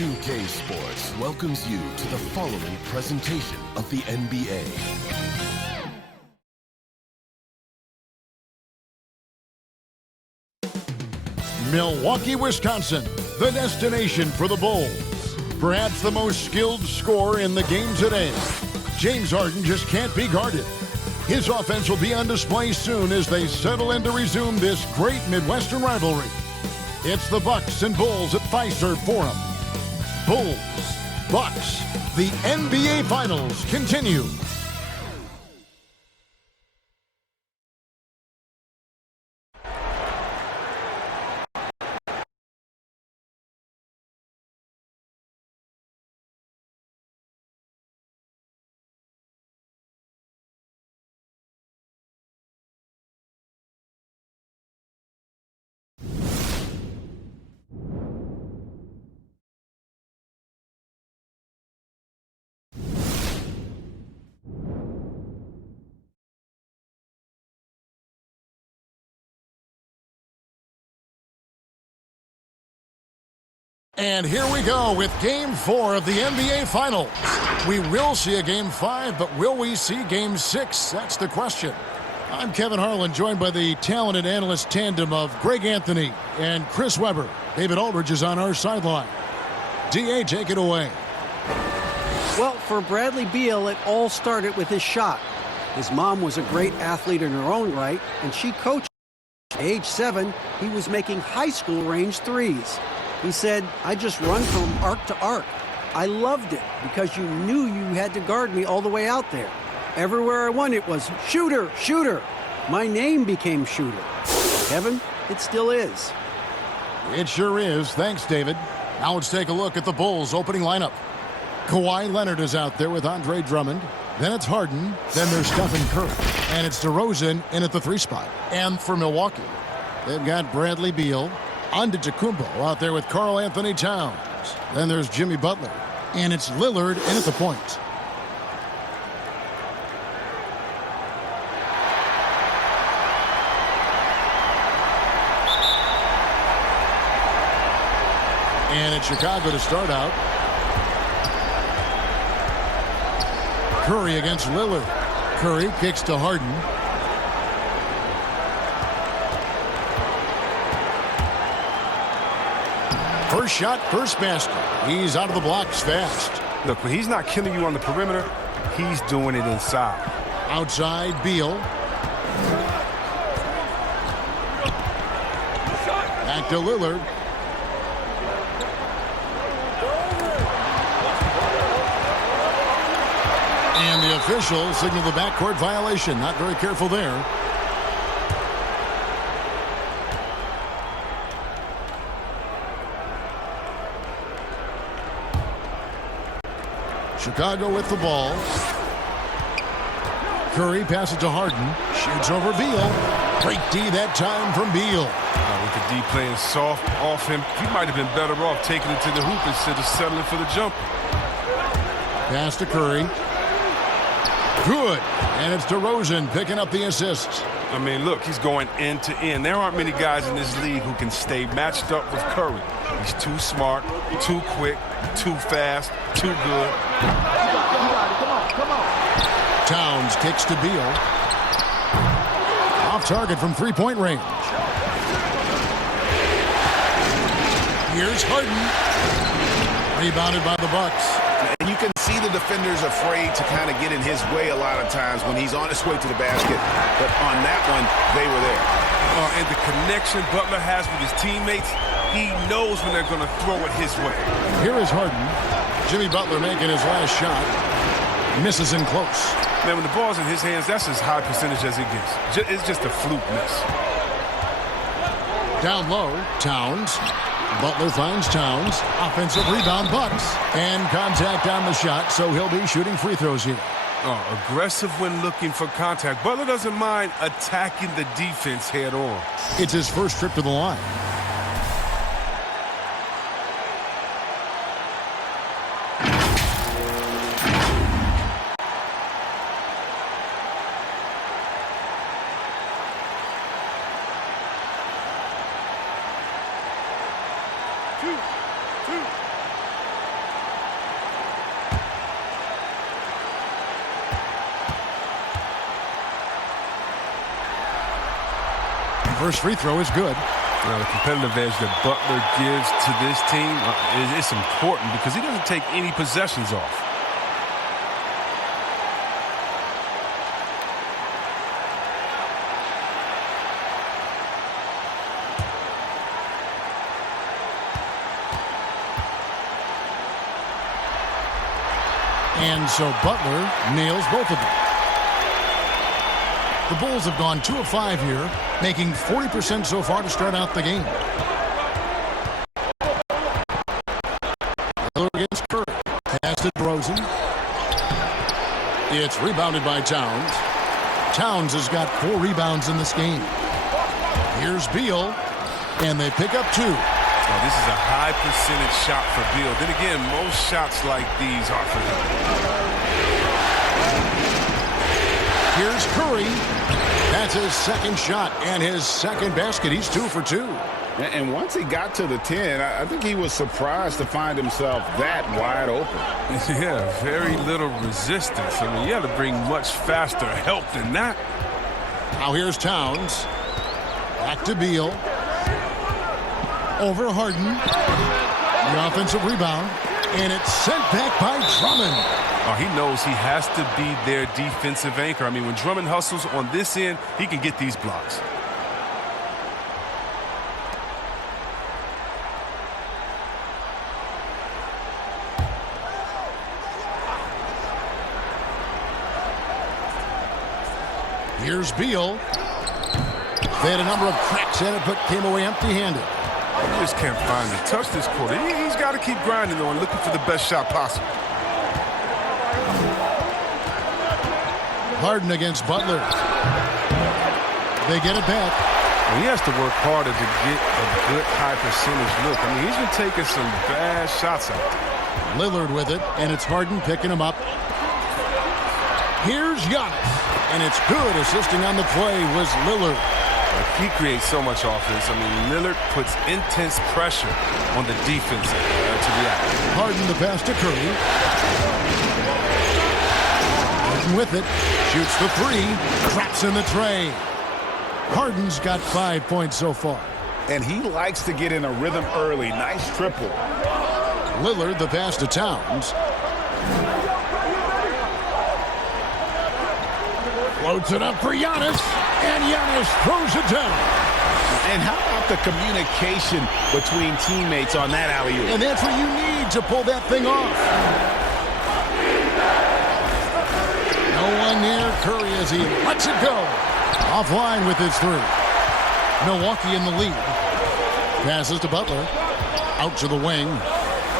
2K Sports welcomes you to the following presentation of the NBA. Milwaukee, Wisconsin, the destination for the Bulls. Perhaps the most skilled scorer in the game today. James Harden just can't be guarded. His offense will be on display soon as they settle in to resume this great Midwestern rivalry. It's the Bucks and Bulls at Fiserv Forum. Bulls, Bucks, the NBA Finals continue. And here we go with Game 4 of the NBA Finals. We will see a Game 5, but will we see Game 6? That's the question. I'm Kevin Harlan, joined by the talented analyst tandem of Greg Anthony and Chris Webber. David Aldridge is on our sideline. D.A., take it away. Well, for Bradley Beal, it all started with his shot. His mom was a great athlete in her own right, and she coached him. At age 7, he was making high school range threes. He said, "I just run from arc to arc. I loved it because you knew you had to guard me all the way out there. Everywhere I went, it was shooter, shooter. My name became shooter." Kevin, it still is. It sure is. Thanks, David. Now let's take a look at the Bulls' opening lineup. Kawhi Leonard is out there with Andre Drummond. Then it's Harden. Then there's Stephen Curry. And it's DeRozan in at the 3 spot. And for Milwaukee, they've got Bradley Beal. Antetokounmpo out there with Karl Anthony Towns. Then there's Jimmy Butler. And it's Lillard in at the point. And it's Chicago to start out. Curry against Lillard. Curry kicks to Harden. First shot, first basket. He's out of the blocks fast. Look, when he's not killing you on the perimeter, he's doing it inside. Outside, Beal. Back to Lillard. And the official signaled the backcourt violation. Not very careful there. Chicago with the ball. Curry passes to Harden. Shoots over Beal. Great D that time from Beal. With the D playing soft off him, he might have been better off taking it to the hoop instead of settling for the jumper. Pass to Curry. Good. And it's DeRozan picking up the assist. I mean, look, he's going end to end. There aren't many guys in this league who can stay matched up with Curry. He's too smart, too quick, too fast, too good. Come on. Towns kicks to Beal. Off target from three-point range. Here's Harden. Rebounded by the Bucks. And you can see the defenders afraid to kind of get in his way a lot of times when he's on his way to the basket. But on that one, they were there. And the connection Butler has with his teammates, he knows when they're going to throw it his way. Here is Harden. Jimmy Butler making his last shot. Misses in close. Man, when the ball's in his hands, that's as high percentage as it gets. It's just a fluke miss. Down low, Towns. Butler finds Towns. Offensive rebound, Bucks. And contact on the shot, so he'll be shooting free throws here. Oh, aggressive when looking for contact. Butler doesn't mind attacking the defense head on. It's his first trip to the line. First free throw is good. The competitive edge that Butler gives to this team is important because he doesn't take any possessions off. And so Butler nails both of them. The Bulls have gone 2 of 5 here, making 40% so far to start out the game. Miller against Curry. Pass to DeRozan. It's rebounded by Towns. Towns has got 4 rebounds in this game. Here's Beal, and they pick up 2. Oh, this is a high percentage shot for Beal. Then again, most shots like these are for him. Here's Curry. That's his second shot and his second basket. He's 2 for 2. And once he got to the 10, I think he was surprised to find himself that wide open. Yeah, very little resistance. I mean, you had to bring much faster help than that. Now here's Towns. Back to Beal. Over Harden. The offensive rebound. And it's sent back by Drummond. Oh, he knows he has to be their defensive anchor. I mean, when Drummond hustles on this end, he can get these blocks. Here's Beal. They had a number of cracks in it, but came away empty-handed. He just can't find the touch this quarter. He's got to keep grinding, though, and looking for the best shot possible. Harden against Butler. They get it back. Well, he has to work harder to get a good high percentage look. I mean, he's been taking some bad shots out there. Lillard with it, and it's Harden picking him up. Here's Giannis, and it's good. Assisting on the play was Lillard. He creates so much offense. I mean, Lillard puts intense pressure on the defense to react. Harden the pass to Curry. Harden with it. Shoots the 3. Traps in the tray. Harden's got 5 points so far. And he likes to get in a rhythm early. Nice triple. Lillard the pass to Towns. Floats it up for Giannis. And Giannis throws it down. And how about the communication between teammates on that alley-oop? And that's what you need to pull that thing off. No one near Curry as he lets it go. Offline with his 3. Milwaukee in the lead. Passes to Butler. Out to the wing.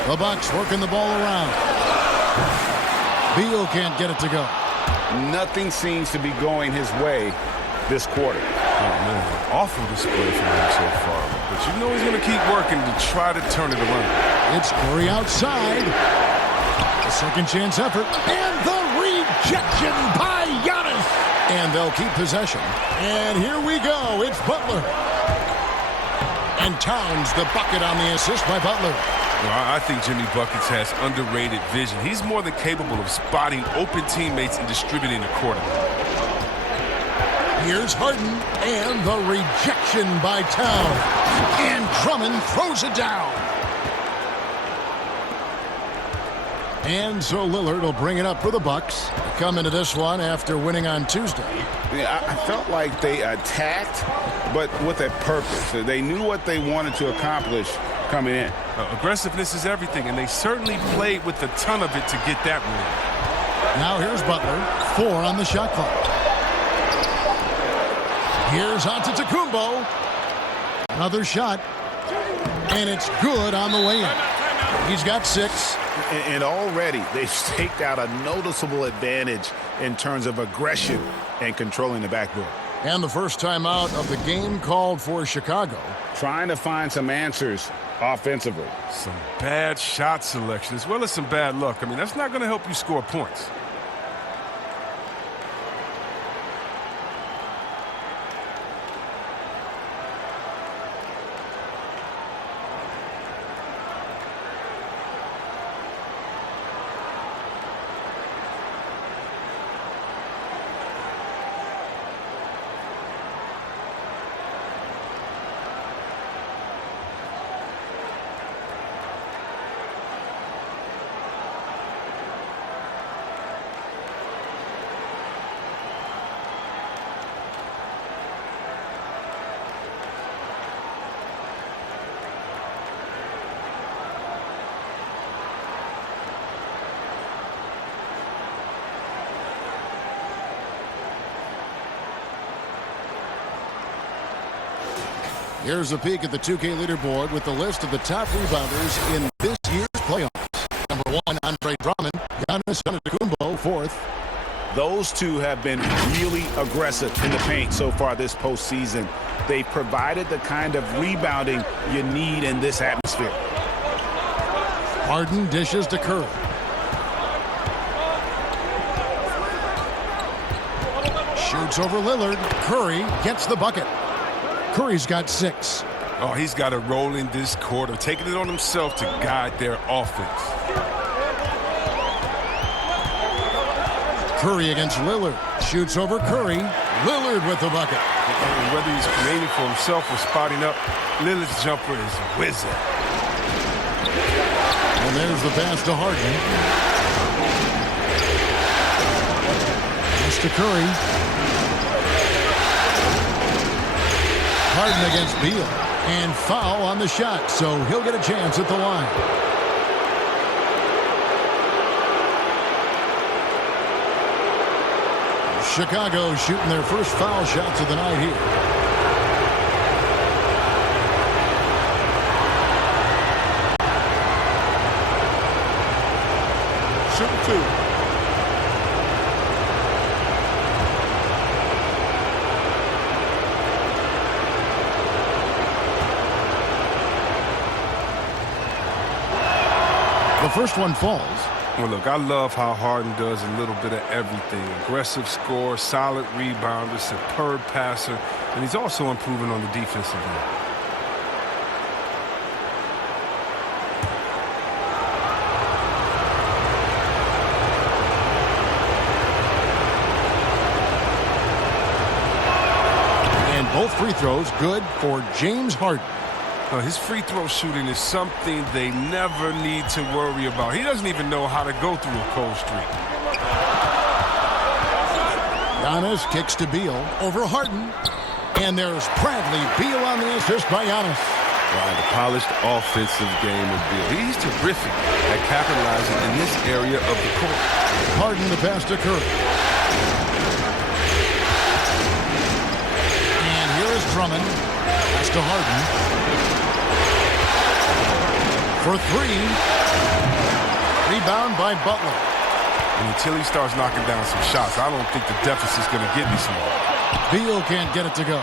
The Bucks working the ball around. Beal can't get it to go. Nothing seems to be going his way this quarter. Oh, man. Awful display from him so far. But you know he's going to keep working to try to turn it around. It's Curry outside. A second chance effort. And the rejection by Giannis. And they'll keep possession. And here we go. It's Butler. And Towns the bucket on the assist by Butler. Well, I think Jimmy Buckets has underrated vision. He's more than capable of spotting open teammates and distributing accordingly. Here's Harden, and the rejection by Towns. And Drummond throws it down. And so Lillard will bring it up for the Bucks. Come into this one after winning on Tuesday. Yeah, I felt like they attacked, but with a purpose. They knew what they wanted to accomplish coming in. Aggressiveness is everything, and they certainly played with a ton of it to get that win. Now here's Butler, 4 on the shot clock. Here's Antetokounmpo. Another shot, and it's good on the way in. He's got 6. And already they've staked out a noticeable advantage in terms of aggression and controlling the backboard. And the first time out of the game called for Chicago. Trying to find some answers offensively. Some bad shot selection as well as some bad luck. I mean, that's not going to help you score points. Here's a peek at the 2K leaderboard with the list of the top rebounders in this year's playoffs. Number 1, Andre Drummond. Giannis Antetokounmpo, 4th. Those two have been really aggressive in the paint so far this postseason. They've provided the kind of rebounding you need in this atmosphere. Harden dishes to Curry. Shoots over Lillard. Curry gets the bucket. Curry's got 6. Oh, he's got a role in this quarter, taking it on himself to guide their offense. Curry against Lillard. Shoots over Curry. Lillard with the bucket. And whether he's creating for himself or spotting up, Lillard's jumper is whizzing. And there's the pass to Harden. Pass to Curry. Harden against Beal. And foul on the shot, so he'll get a chance at the line. Chicago shooting their first foul shots of the night here. Shooting 2. The first one falls. Well, look, I love how Harden does a little bit of everything. Aggressive scorer, solid rebounder, superb passer, and he's also improving on the defensive end. And both free throws good for James Harden. His free throw shooting is something they never need to worry about. He doesn't even know how to go through a cold streak. Giannis kicks to Beal over Harden. And there's Bradley Beal on the assist by Giannis. Wow, the polished offensive game of Beal. He's terrific at capitalizing in this area of the court. Harden the pass to Curry. And here is Drummond. Pass to Harden. For 3. Rebound by Butler. And until he starts knocking down some shots, I don't think the deficit's going to get any smaller. Beal can't get it to go.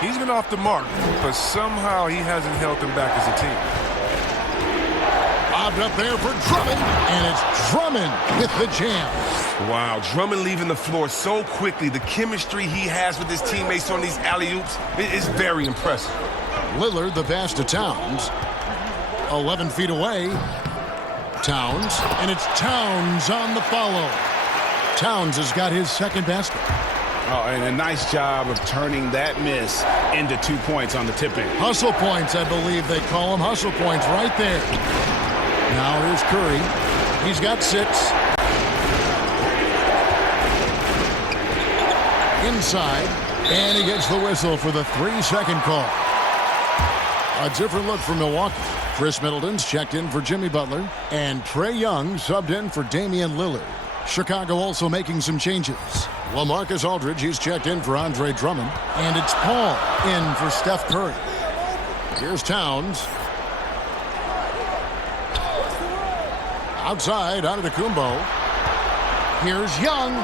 He's been off the mark, but somehow he hasn't held them back as a team. Bobbed up there for Drummond, and it's Drummond with the jam. Wow, Drummond leaving the floor so quickly. The chemistry he has with his teammates on these alley-oops is very impressive. Lillard the pass to Towns. 11 feet away. Towns, and it's Towns on the follow. Towns has got his second basket. Oh, and a nice job of turning that miss into 2 points on the tip-in. Hustle points, I believe they call them. Hustle points right there. Now here's Curry. He's got 6. Inside, and he gets the whistle for the 3-second call. A different look for Milwaukee. Chris Middleton's checked in for Jimmy Butler, and Trae Young subbed in for Damian Lillard. Chicago also making some changes. LaMarcus Aldridge, he's checked in for Andre Drummond, and it's Paul in for Steph Curry. Here's Towns. Outside, Antetokounmpo. Here's Young.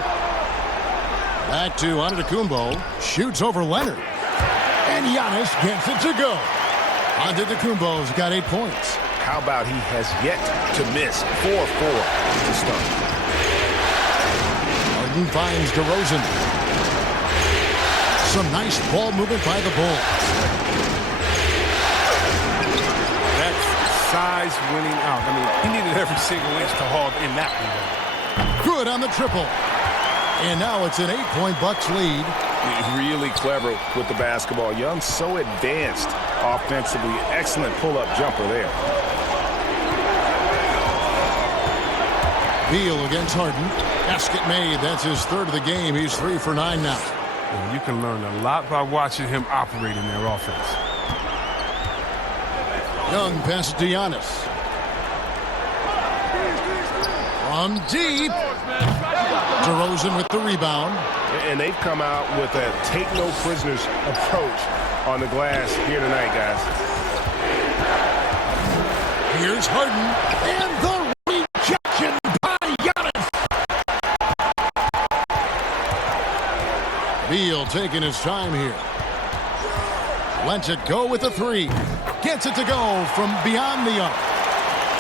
Back to Antetokounmpo. Shoots over Leonard. And Giannis gets it to go. Antetokounmpo's got 8 points. How about he has yet to miss 4-4 to start. Harden finds DeRozan. Some nice ball movement by the Bulls. That's size winning out. I mean, he needed every single inch to haul in that one. Good on the triple. And now it's an 8-point Bucks lead. Really clever with the basketball. Young so advanced offensively. Excellent pull-up jumper there. Beal against Harden. Basket made. That's his third of the game. He's 3 for 9 now. Well, you can learn a lot by watching him operate in their offense. Young passes to Giannis. From deep. DeRozan with the rebound. And they've come out with a take-no-prisoners approach on the glass here tonight, guys. Here's Harden, and the rejection by Giannis. Beal taking his time here. Lets it go with the three. Gets it to go from beyond the arc.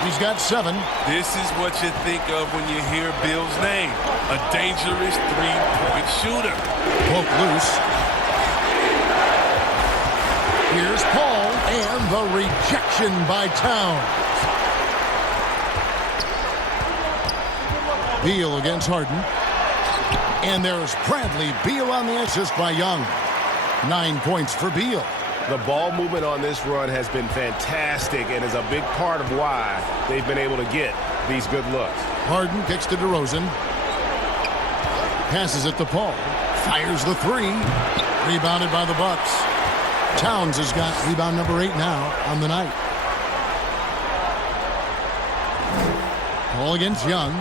He's got 7. This is what you think of when you hear Bill's name. A dangerous three-point shooter. Poke loose. Here's Paul, and the rejection by Towns. Beal against Harden. And there's Bradley Beal on the assist by Young. 9 points for Beal. The ball movement on this run has been fantastic and is a big part of why they've been able to get these good looks. Harden kicks to DeRozan. Passes it to Paul. Fires the 3. Rebounded by the Bucks. Towns has got rebound number 8 now on the night. Paul against Young.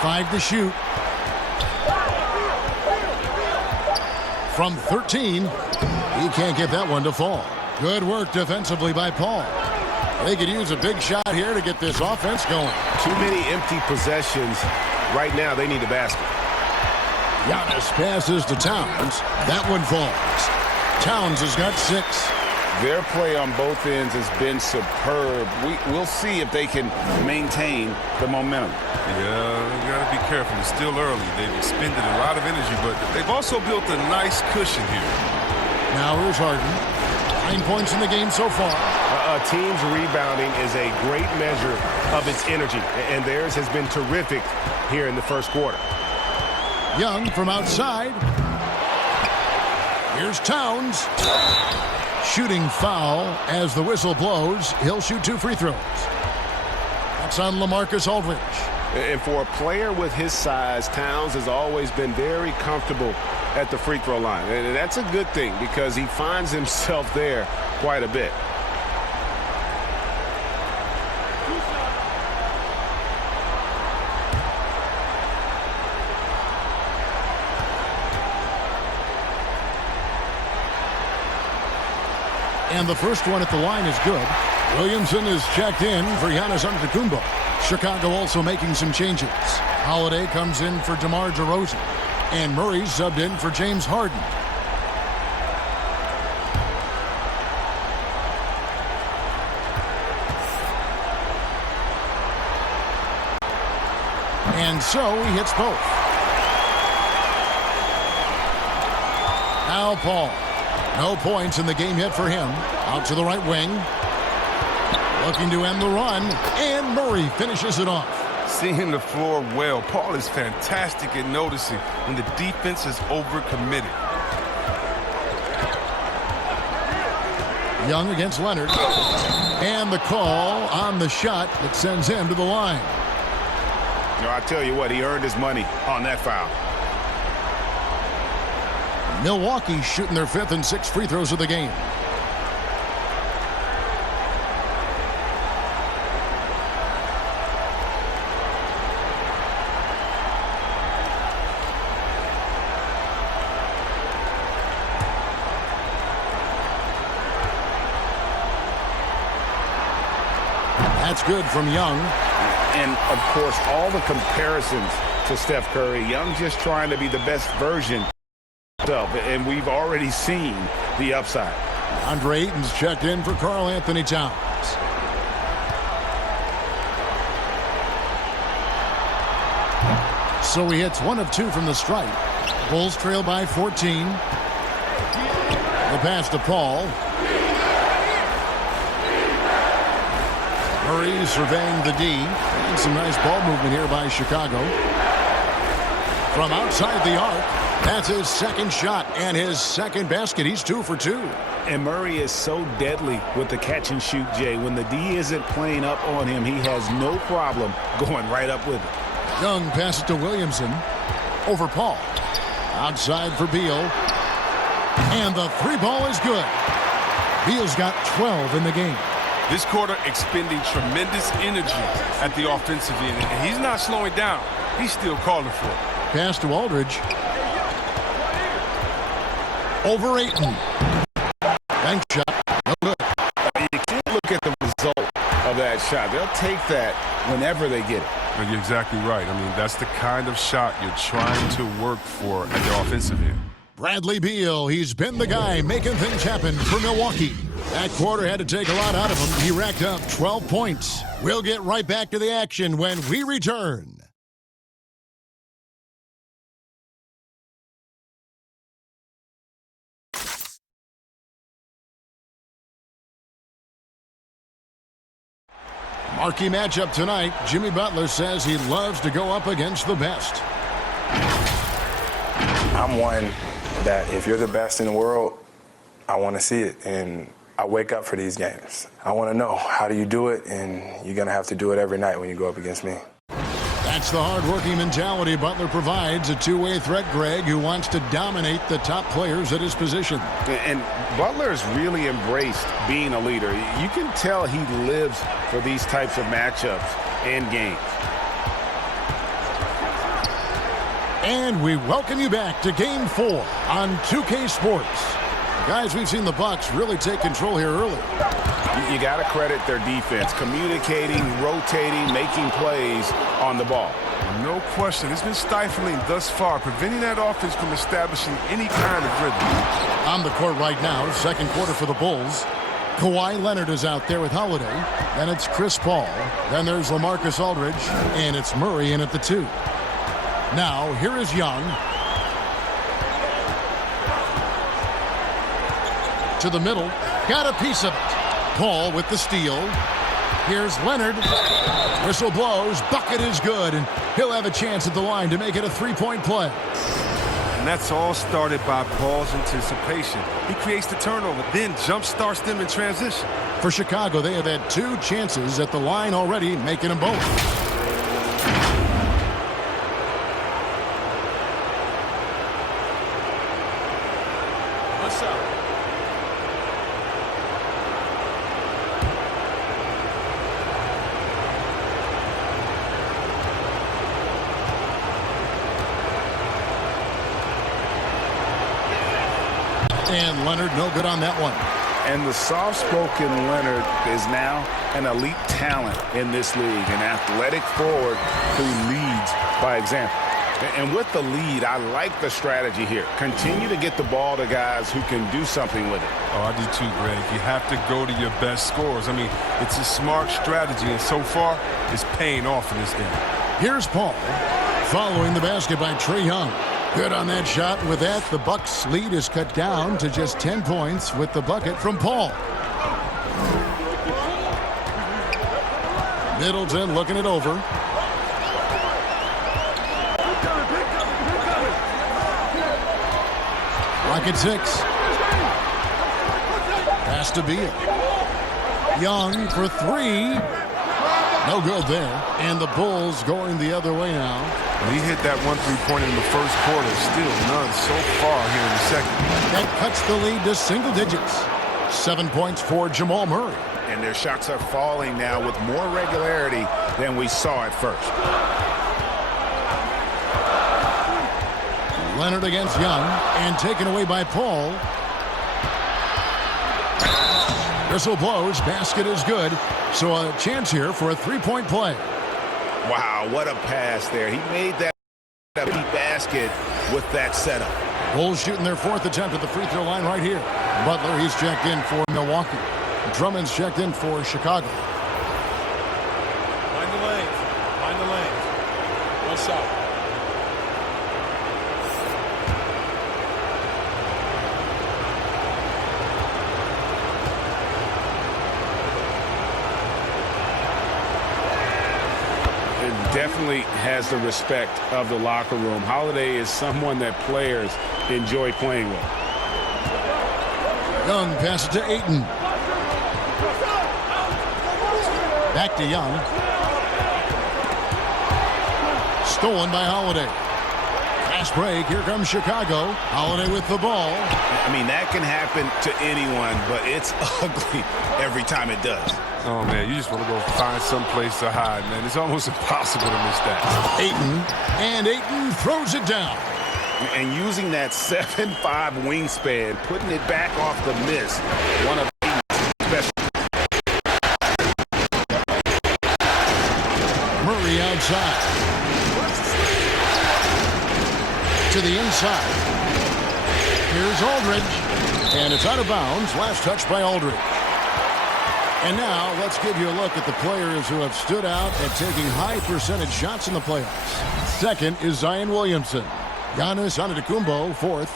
Five to shoot. From 13, he can't get that one to fall. Good work defensively by Paul. They could use a big shot here to get this offense going. Too many empty possessions. Right now, they need a basket. Giannis passes to Towns. That one falls. Towns has got 6. Their play on both ends has been superb. We'll see if they can maintain the momentum. Yeah, you got to be careful. It's still early. They've expended a lot of energy, but they've also built a nice cushion here. Now here's Harden. 9 points in the game so far. A team's rebounding is a great measure of its energy, and theirs has been terrific here in the first quarter. Young from outside. Here's Towns. Shooting foul as the whistle blows. He'll shoot 2 free throws. That's on LaMarcus Aldridge. And for a player with his size, Towns has always been very comfortable at the free throw line. And that's a good thing because he finds himself there quite a bit. And the first one at the line is good. Williamson is checked in for Giannis Antetokounmpo. Chicago also making some changes. Holiday comes in for DeMar DeRozan. And Murray subbed in for James Harden. And so he hits both. Now Paul. No points in the game yet for him. Out to the right wing. Looking to end the run. And Murray finishes it off. Seeing the floor well. Paul is fantastic at noticing when the defense is overcommitted. Young against Leonard. And the call on the shot that sends him to the line. You know, I tell you what, he earned his money on that foul. Milwaukee shooting their 5th and 6th free throws of the game. That's good from Young. And, of course, all the comparisons to Steph Curry. Young just trying to be the best version of himself, and we've already seen the upside. Andre Ayton's checked in for Karl Anthony Towns. So he hits 1 of 2 from the stripe. Bulls trail by 14. The pass to Paul. Murray surveying the D. And some nice ball movement here by Chicago. From outside the arc, that's his second shot and his second basket. He's 2 for 2. And Murray is so deadly with the catch and shoot, Jay. When the D isn't playing up on him, he has no problem going right up with it. Young passes to Williamson. Over Paul. Outside for Beal. And the 3 ball is good. Beal's got 12 in the game. This quarter expending tremendous energy at the offensive end, and he's not slowing down. He's still calling for it. Pass to Aldridge. Over Ayton. Bank shot. No good. You can't look at the result of that shot. They'll take that whenever they get it. You're exactly right. I mean, that's the kind of shot you're trying to work for at the offensive end. Bradley Beal, he's been the guy making things happen for Milwaukee. That quarter had to take a lot out of him. He racked up 12 points. We'll get right back to the action when we return. Marquee matchup tonight. Jimmy Butler says he loves to go up against the best. I'm one that if you're the best in the world, I want to see it. And I wake up for these games. I want to know, how do you do it? And you're going to have to do it every night when you go up against me. That's the hard-working mentality Butler provides. A two-way threat, Greg, who wants to dominate the top players at his position. And Butler's really embraced being a leader. You can tell he lives for these types of matchups and games. And we welcome you back to Game 4 on 2K Sports. Guys, we've seen the Bucks really take control here early. You got to credit their defense, communicating, rotating, making plays on the ball. No question. It's been stifling thus far, preventing that offense from establishing any kind of rhythm. On the court right now, second quarter for the Bulls. Kawhi Leonard is out there with Holiday. Then it's Chris Paul. Then there's LaMarcus Aldridge. And it's Murray in at the 2. Now, here is Young. To the middle. Got a piece of it. Paul with the steal. Here's Leonard. Whistle blows. Bucket is good. And he'll have a chance at the line to make it a three-point play. And that's all started by Paul's anticipation. He creates the turnover, then jump starts them in transition. For Chicago, they have had 2 chances at the line already, making them both. What's up? And Leonard, no good on that one. And the soft-spoken Leonard is now an elite talent in this league, an athletic forward who leads by example. And with the lead, I like the strategy here. Continue to get the ball to guys who can do something with it. Oh, I do too, Greg. You have to go to your best scorers. I mean, it's a smart strategy, and so far, it's paying off in this game. Here's Paul, following the basket by Trae Young. Good on that shot. With that, the Bucks' lead is cut down to just 10 points with the bucket from Paul. Middleton looking it over. Rocket 6. Pass to Beal. Young for 3. No good there. And the Bulls going the other way now. He hit that 1 3-pointer in the first quarter. Still none so far here in the second. That cuts the lead to single digits. 7 points for Jamal Murray. And their shots are falling now with more regularity than we saw at first. Leonard against Young, and taken away by Paul. Whistle blows, basket is good, so a chance here for a three-point play. Wow, what a pass there. He made that basket with that setup. Bulls shooting their 4th attempt at the free throw line right here. Butler, he's checked in for Milwaukee. Drummond's checked in for Chicago. Find the lanes. Find the lanes. What's up? Definitely has the respect of the locker room. Holiday is someone that players enjoy playing with. Young passes to Ayton. Back to Young. Stolen by Holiday. Fast break. Here comes Chicago. Holiday with the ball. I mean, that can happen to anyone, but it's ugly every time it does. Oh, man, you just want to go find some place to hide, man. It's almost impossible to miss that. Ayton throws it down. And using that 7'5" wingspan, putting it back off the miss. One of Ayton's special. Murray outside. To the inside. Here's Aldridge. And it's out of bounds. Last touch by Aldridge. And now let's give you a look at the players who have stood out at taking high percentage shots in the playoffs. Second is Zion Williamson. Giannis Antetokounmpo, fourth.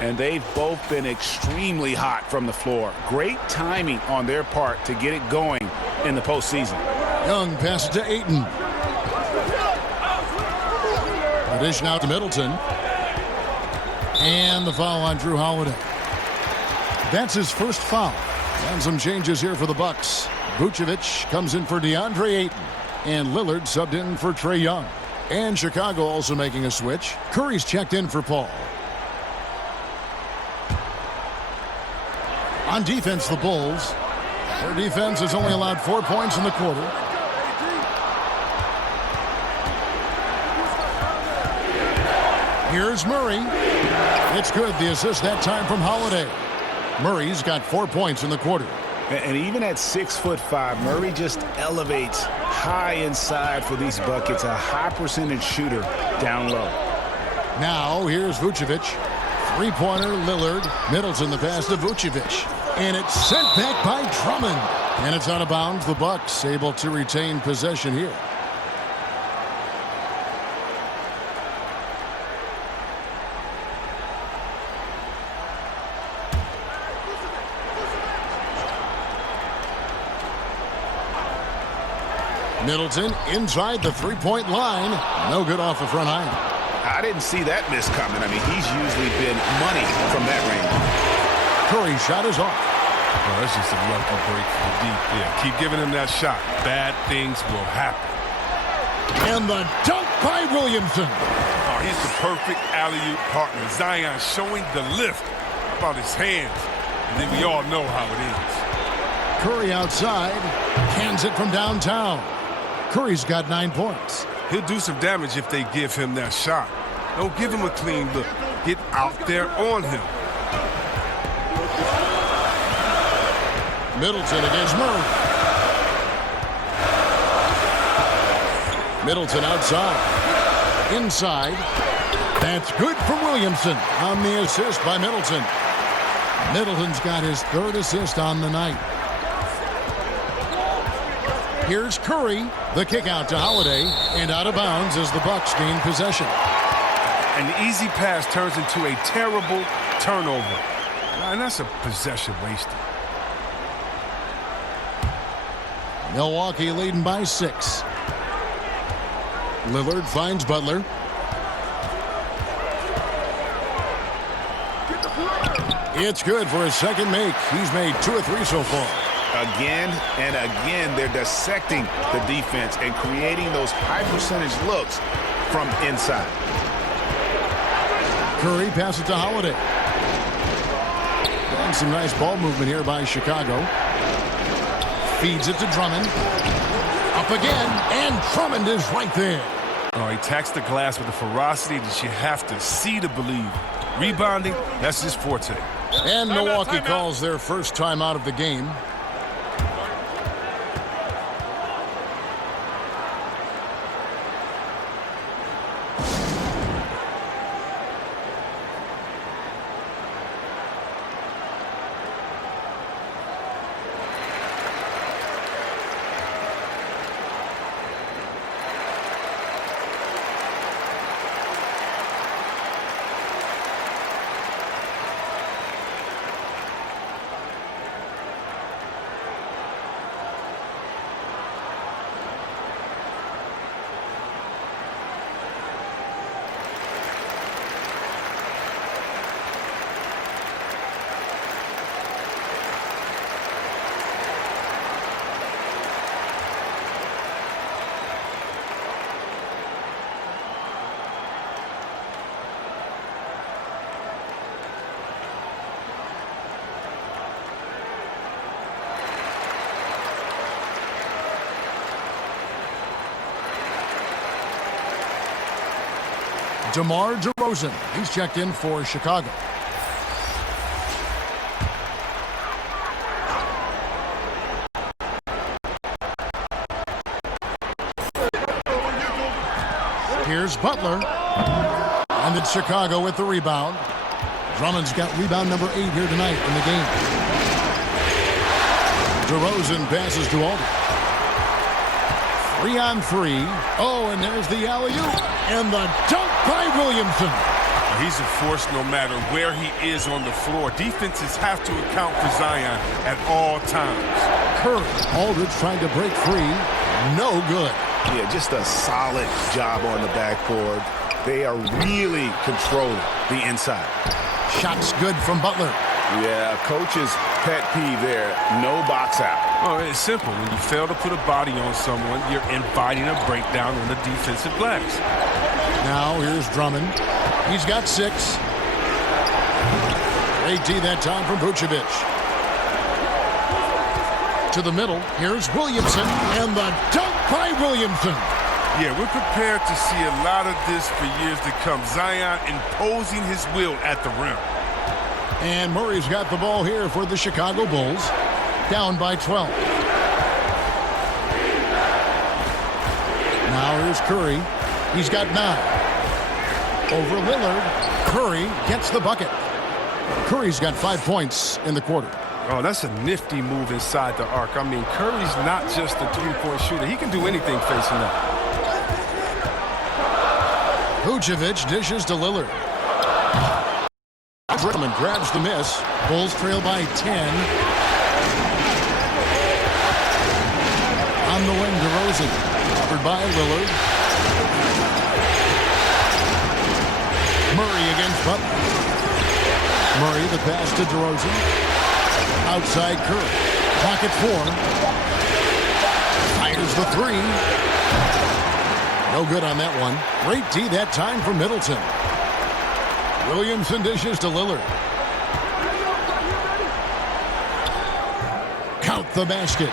And they've both been extremely hot from the floor. Great timing on their part to get it going in the postseason. Young passes to Ayton. The dish now to Middleton. And the foul on Drew Holiday. That's his first foul. And some changes here for the Bucks. Vucevic comes in for DeAndre Ayton. And Lillard subbed in for Trae Young. And Chicago also making a switch. Curry's checked in for Paul. On defense, the Bulls. Their defense has only allowed 4 points in the quarter. Here's Murray. It's good. The assist that time from Holiday. Murray's got 4 points in the quarter. And even at 6'5", Murray just elevates high inside for these buckets. A high percentage shooter down low. Now here's Vucevic. Three-pointer, Lillard. Middleton the pass to Vucevic. And it's sent back by Drummond. And it's out of bounds. The Bucks able to retain possession here. Middleton inside the three-point line. No good off the front iron. I didn't see that miss coming. I mean, he's usually been money from that range. Curry shot is off. Well, that's just a lucky break for the deep. Yeah, keep giving him that shot. Bad things will happen. And the dunk by Williamson. Oh, he's the perfect alley-oop partner. Zion showing the lift about his hands. And then we all know how it ends. Curry outside. Cans it from downtown. Curry's got 9 points. He'll do some damage if they give him that shot. Don't give him a clean look. Get out there on him. Middleton against Murray. Middleton outside. Inside. That's good from Williamson on the assist by Middleton. Middleton's got his third assist on the night. Here's Curry. The kick out to Holiday. And out of bounds as the Bucks gain possession. An easy pass turns into a terrible turnover. And that's a possession wasted. Milwaukee leading by 6. Lillard finds Butler. It's good for his second make. He's made 2 of 3 so far. Again and again, they're dissecting the defense and creating those high percentage looks from inside. Curry passes to Holiday. And some nice ball movement here by Chicago. Feeds it to Drummond. Up again, and Drummond is right there. Oh, he attacks the glass with a ferocity that you have to see to believe. Rebounding, that's his forte. And Milwaukee calls their first time out of the game. DeMar DeRozan. He's checked in for Chicago. Here's Butler. And it's Chicago with the rebound. Drummond's got rebound number 8 here tonight in the game. DeRozan passes to Alden. 3-on-3. Oh, and there's the alley-oop. And the dunk by Williamson. He's a force no matter where he is on the floor. Defenses have to account for Zion at all times. Curry. Aldridge trying to break free. No good. Yeah, just a solid job on the backboard. They are really controlling the inside. Shots good from Butler. Yeah, coach's pet peeve there. No box out. Oh, it's simple. When you fail to put a body on someone, you're inviting a breakdown on the defensive glass. Now here's Drummond. He's got 6. Great D that time from Vucevic. To the middle. Here's Williamson. And the dunk by Williamson. Yeah, we're prepared to see a lot of this for years to come. Zion imposing his will at the rim. And Murray's got the ball here for the Chicago Bulls. Down by 12. Now here's Curry. He's got 9. Over Lillard. Curry gets the bucket. Curry's got 5 points in the quarter. Oh, that's a nifty move inside the arc. I mean, Curry's not just a three-point shooter. He can do anything facing up. Vucevic dishes to Lillard. Drummond grabs the miss. Bulls trail by 10. On the wing, DeRozan. Covered by Lillard. Murray against Butler. Murray, the pass to DeRozan. Outside Curry. Pocket 4. Fires the 3. No good on that one. Great D that time from Middleton. Williamson dishes to Lillard. Count the basket.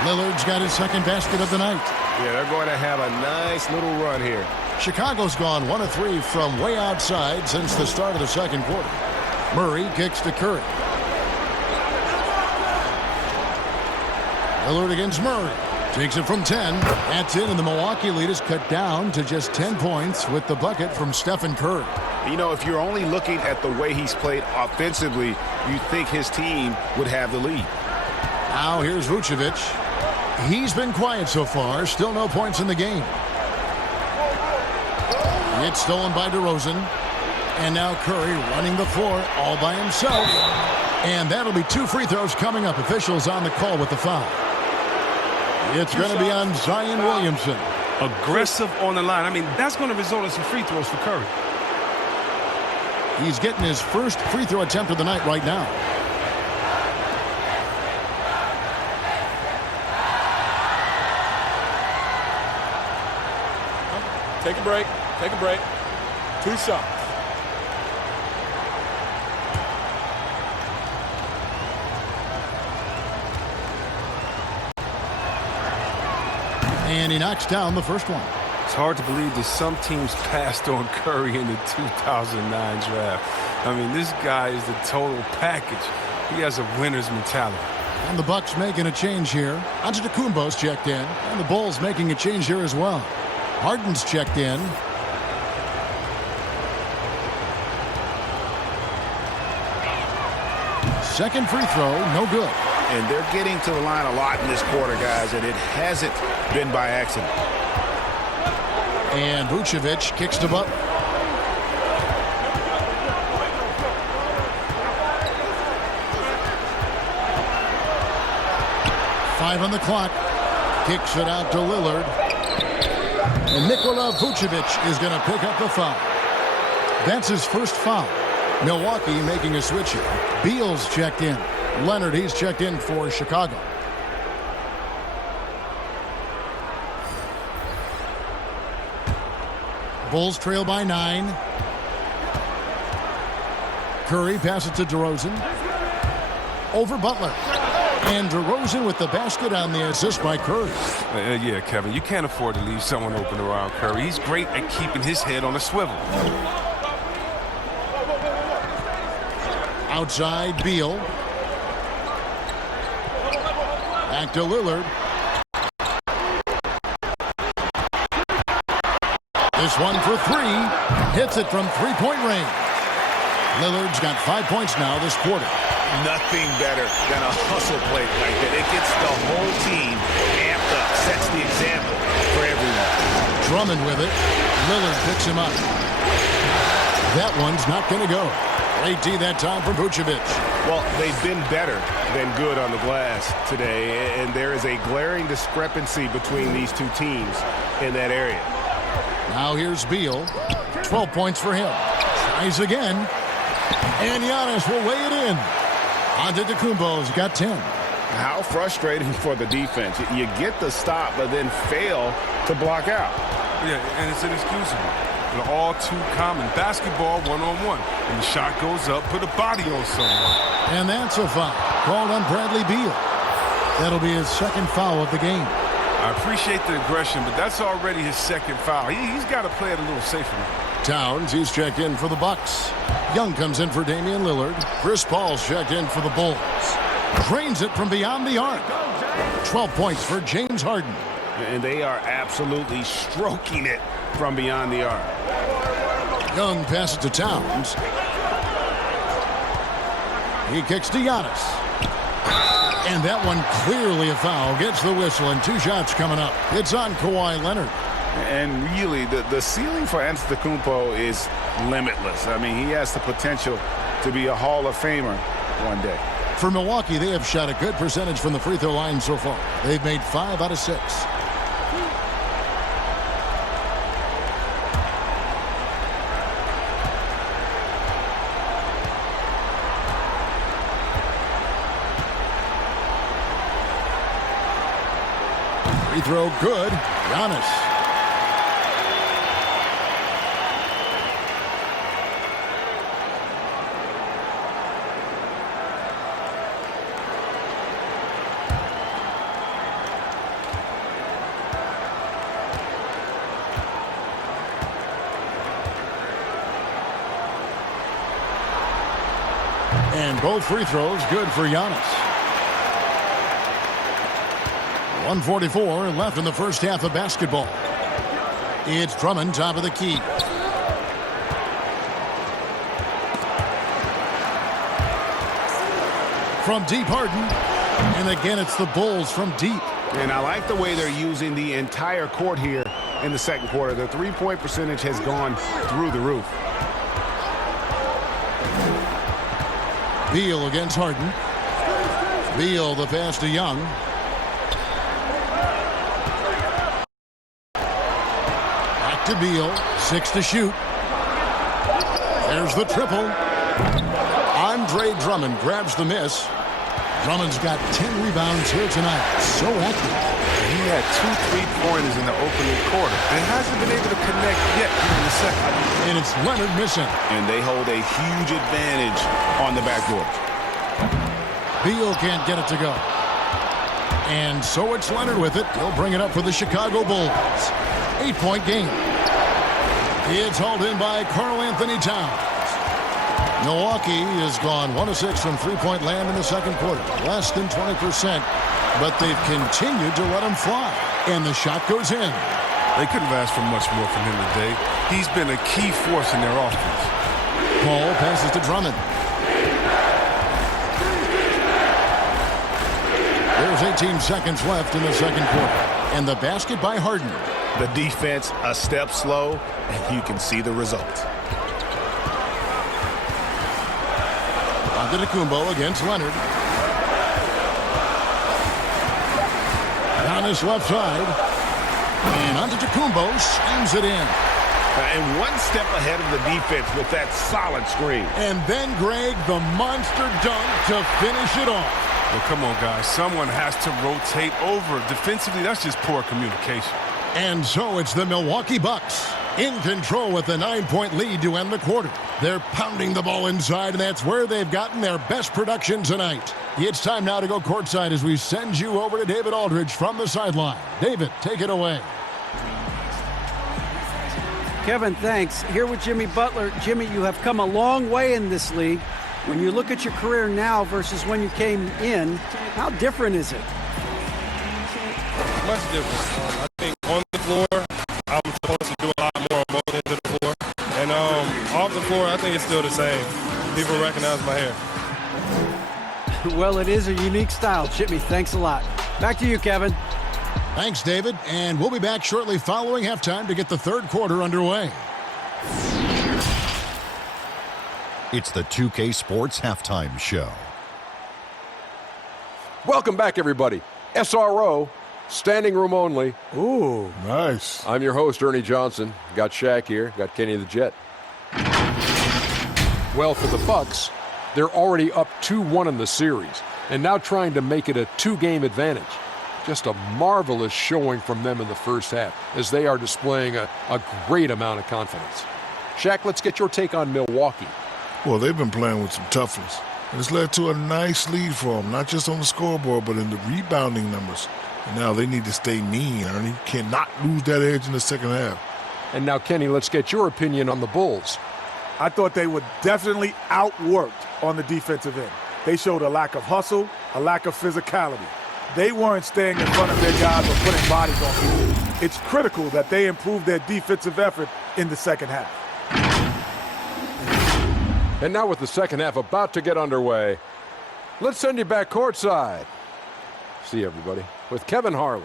Lillard's got his second basket of the night. Yeah, they're going to have a nice little run here. Chicago's gone 1 of 3 from way outside since the start of the second quarter. Murray kicks to Curry. Lillard against Murray. Takes it from 10. That's it, and the Milwaukee lead is cut down to just 10 points with the bucket from Stephen Curry. You know, if you're only looking at the way he's played offensively, you'd think his team would have the lead. Now here's Vucevic. He's been quiet so far. Still no points in the game. It's stolen by DeRozan. And now Curry running the floor all by himself. And that'll be 2 free throws coming up. Officials on the call with the foul. It's going to be on Zion Williamson. Aggressive on the line. I mean, that's going to result in some free throws for Curry. He's getting his first free throw attempt of the night right now. Take a break. Take a break. 2 shots. And he knocks down the first one. It's hard to believe that some teams passed on Curry in the 2009 draft. I mean, this guy is the total package. He has a winner's mentality. And the Bucks making a change here. Antetokounmpo's checked in. And the Bulls making a change here as well. Harden's checked in. Second free throw, no good. And they're getting to the line a lot in this quarter, guys, and it hasn't been by accident. And Vucevic kicks to Butler. Five on the clock. Kicks it out to Lillard. And Nikola Vucevic is going to pick up the foul. That's his first foul. Milwaukee making a switch here. Beal's checked in. Leonard, he's checked in for Chicago. Bulls trail by 9. Curry passes to DeRozan. Over Butler. And DeRozan with the basket on the assist by Curry. Yeah, Kevin, you can't afford to leave someone open around Curry. He's great at keeping his head on a swivel. Outside, Beal. Back to Lillard. This one for three. Hits it from three-point range. Lillard's got 5 points now this quarter. Nothing better than a hustle play like that. It gets the whole team amped up, sets the example for everyone. Drummond with it. Lillard picks him up. That one's not going to go. Late D that time for Vucevic. Well, they've been better than good on the glass today, and there is a glaring discrepancy between these two teams in that area. Now here's Beal. 12 points for him. Tries again. And Giannis will weigh it in. Antetokounmpo's got 10. How frustrating for the defense. You get the stop, but then fail to block out. Yeah, and it's inexcusable. They're all too common. Basketball one-on-one. When the shot goes up, put a body on someone. And that's a foul called on Bradley Beal. That'll be his second foul of the game. I appreciate the aggression, but that's already his second foul. He's got to play it a little safer now. Towns, he's checked in for the Bucks. Young comes in for Damian Lillard. Chris Paul's checked in for the Bulls. Drains it from beyond the arc. 12 points for James Harden. And they are absolutely stroking it from beyond the arc. Young passes to Towns. He kicks to Giannis. And that one clearly a foul. Gets the whistle and 2 shots coming up. It's on Kawhi Leonard. And really, the ceiling for Antetokounmpo is limitless. I mean, he has the potential to be a Hall of Famer one day. For Milwaukee, they have shot a good percentage from the free throw line so far. They've made 5 out of 6. Free throw good. Giannis. And both free throws good for Giannis. 1:44 left in the first half of basketball. It's Drummond, top of the key. From deep, Harden. And again, it's the Bulls from deep. And I like the way they're using the entire court here in the second quarter. The three-point percentage has gone through the roof. Beal against Harden. Beal the pass to Young. Back to Beal. 6 to shoot. There's the triple. Andre Drummond grabs the miss. Drummond's got 10 rebounds here tonight. So active. He had 2 3-pointers in the opening quarter and hasn't been able to connect yet in the second. And it's Leonard missing. And they hold a huge advantage on the backboard. Beal can't get it to go. And so it's Leonard with it. He'll bring it up for the Chicago Bulls. 8-point game. It's hauled in by Karl Anthony Towns. Milwaukee has gone 1 of 6 from three-point land in the second quarter. Less than 20%. But they've continued to let him fly. And the shot goes in. They couldn't have asked for much more from him today. He's been a key force in their offense. Paul passes to Drummond. There's 18 seconds left in the second quarter. And the basket by Harden. The defense a step slow, and you can see the result. Antetokounmpo against Leonard. Giannis left side. And Antetokounmpo slams it in. And one step ahead of the defense with that solid screen. And then, Greg, the monster dunk to finish it off. Well, come on, guys. Someone has to rotate over. Defensively, that's just poor communication. And so it's the Milwaukee Bucks In control with the 9-point lead to end the quarter. They're pounding the ball inside, and that's where they've gotten their best production tonight. It's time now to go courtside as we send you over to David Aldridge from the sideline. David, take it away. Kevin, thanks. Here with Jimmy Butler. Jimmy, you have come a long way in this league. When you look at your career now versus when you came in, how different is it? Much different. I think on the floor, I'm supposed to do a lot more on both ends of the floor. And off the floor, I think it's still the same. People recognize my hair. Well, it is a unique style, Jimmy. Thanks a lot. Back to you, Kevin. Thanks, David. And we'll be back shortly following halftime to get the third quarter underway. It's the 2K Sports Halftime Show. Welcome back, everybody. SRO, standing room only. Ooh, nice. I'm your host, Ernie Johnson. Got Shaq here. Got Kenny the Jet. Well, for the Bucks, they're already up 2-1 in the series, and now trying to make it a 2-game advantage. Just a marvelous showing from them in the first half, as they are displaying a great amount of confidence. Shaq, let's get your take on Milwaukee. Well, they've been playing with some toughness. And it's led to a nice lead for them, not just on the scoreboard, but in the rebounding numbers. And now they need to stay mean, Ernie. Cannot lose that edge in the second half. And now, Kenny, let's get your opinion on the Bulls. I thought they were definitely outworked on the defensive end. They showed a lack of hustle, a lack of physicality. They weren't staying in front of their guys or putting bodies on people. It's critical that they improve their defensive effort in the second half. And now with the second half about to get underway, let's send you back courtside. See you, everybody, with Kevin Harlan.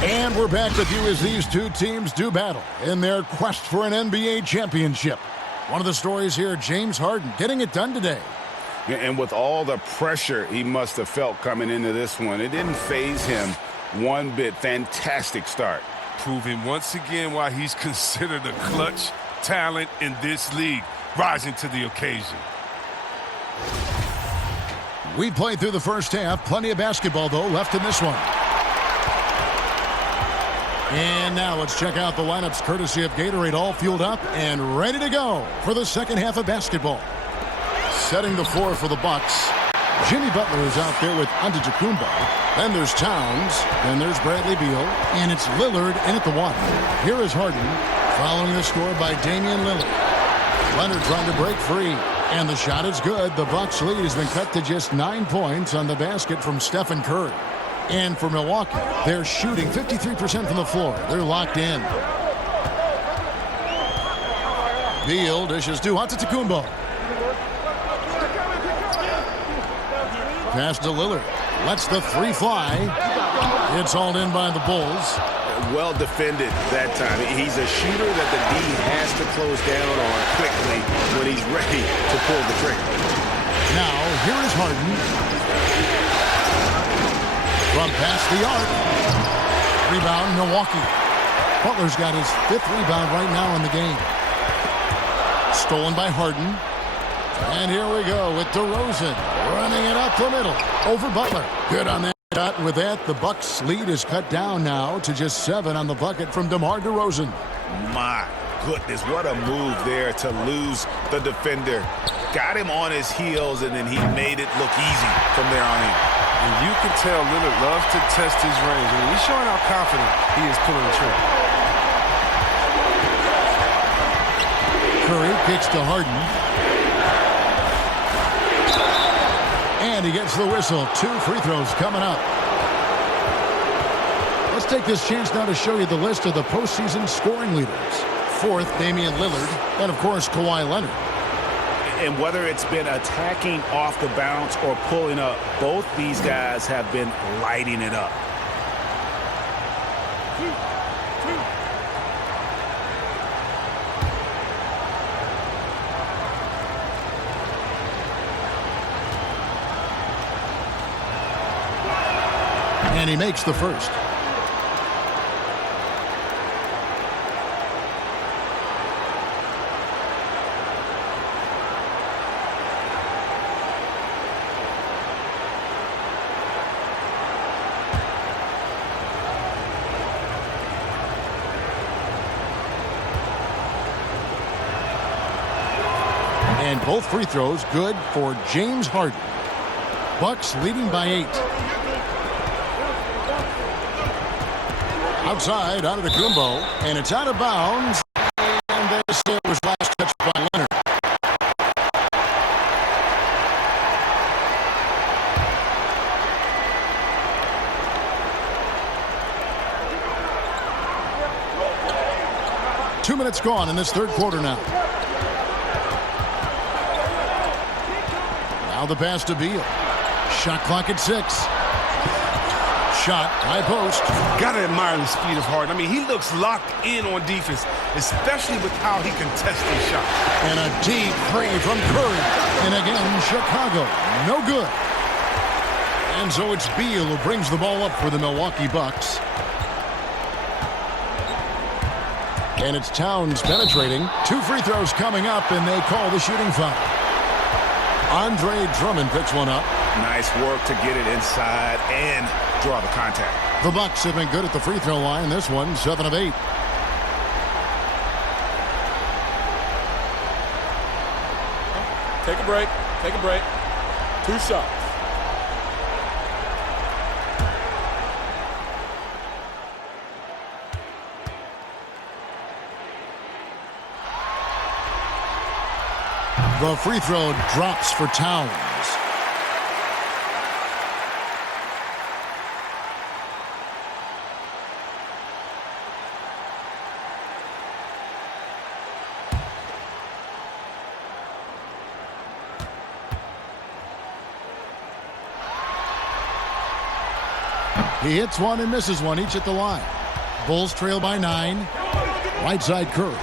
And we're back with you as these two teams do battle in their quest for an NBA championship. One of the stories here, James Harden getting it done today. And with all the pressure he must have felt coming into this one, it didn't faze him one bit. Fantastic start. Proving once again why he's considered a clutch talent in this league, rising to the occasion. We played through the first half. Plenty of basketball, though, left in this one. And now let's check out the lineups courtesy of Gatorade, all fueled up and ready to go for the second half of basketball. Setting the floor for the Bucks, Jimmy Butler is out there with Antetokounmpo. Then there's Towns. Then there's Bradley Beal. And it's Lillard in at the one. Here is Harden, following the score by Damian Lillard. Leonard trying to break free. And the shot is good. The Bucks lead has been cut to just 9 points on the basket from Stephen Curry. And for Milwaukee, they're shooting 53% from the floor. They're locked in. Beal dishes to Antetokounmpo. Pass to Lillard. Lets the three fly. It's hauled in by the Bulls. Well defended that time. He's a shooter that the D has to close down on quickly when he's ready to pull the trigger. Now, here is Harden. From past the arc. Rebound, Milwaukee. Butler's got his 5th rebound right now in the game. Stolen by Harden. And here we go with DeRozan running it up the middle over Butler. Good on that shot. And with that, the Bucks' lead is cut down now to just 7 on the bucket from DeMar DeRozan. My goodness, what a move there to lose the defender. Got him on his heels, and then he made it look easy from there on in. And you can tell Lillard loves to test his range. I mean, he's showing how confident he is pulling the trigger. Curry kicks to Harden. And he gets the whistle. 2 free throws coming up. Let's take this chance now to show you the list of the postseason scoring leaders. 4th, Damian Lillard, and of course, Kawhi Leonard. And whether it's been attacking off the bounce or pulling up, both these guys have been lighting it up. And he makes the first. Both free throws good for James Harden. Bucks leading by 8. Outside, out of the Kumbo, and it's out of bounds. And they say it was last touched by Leonard. Two minutes gone in this third quarter now. Now the pass to Beal. Shot clock at 6. Shot, high post. Gotta admire the speed of Harden. I mean, he looks locked in on defense, especially with how he contests his shot. And a deep three from Curry. And again, Chicago, no good. And so it's Beal who brings the ball up for the Milwaukee Bucks. And it's Towns penetrating. 2 free throws coming up, and they call the shooting foul. Andre Drummond picks one up. Nice work to get it inside and draw the contact. The Bucks have been good at the free throw line. This one, 7 of 8. Take a break. Take a break. 2 shots. The free throw drops for Towns. He hits one and misses one, each at the line. Bulls trail by 9. Right side Curry.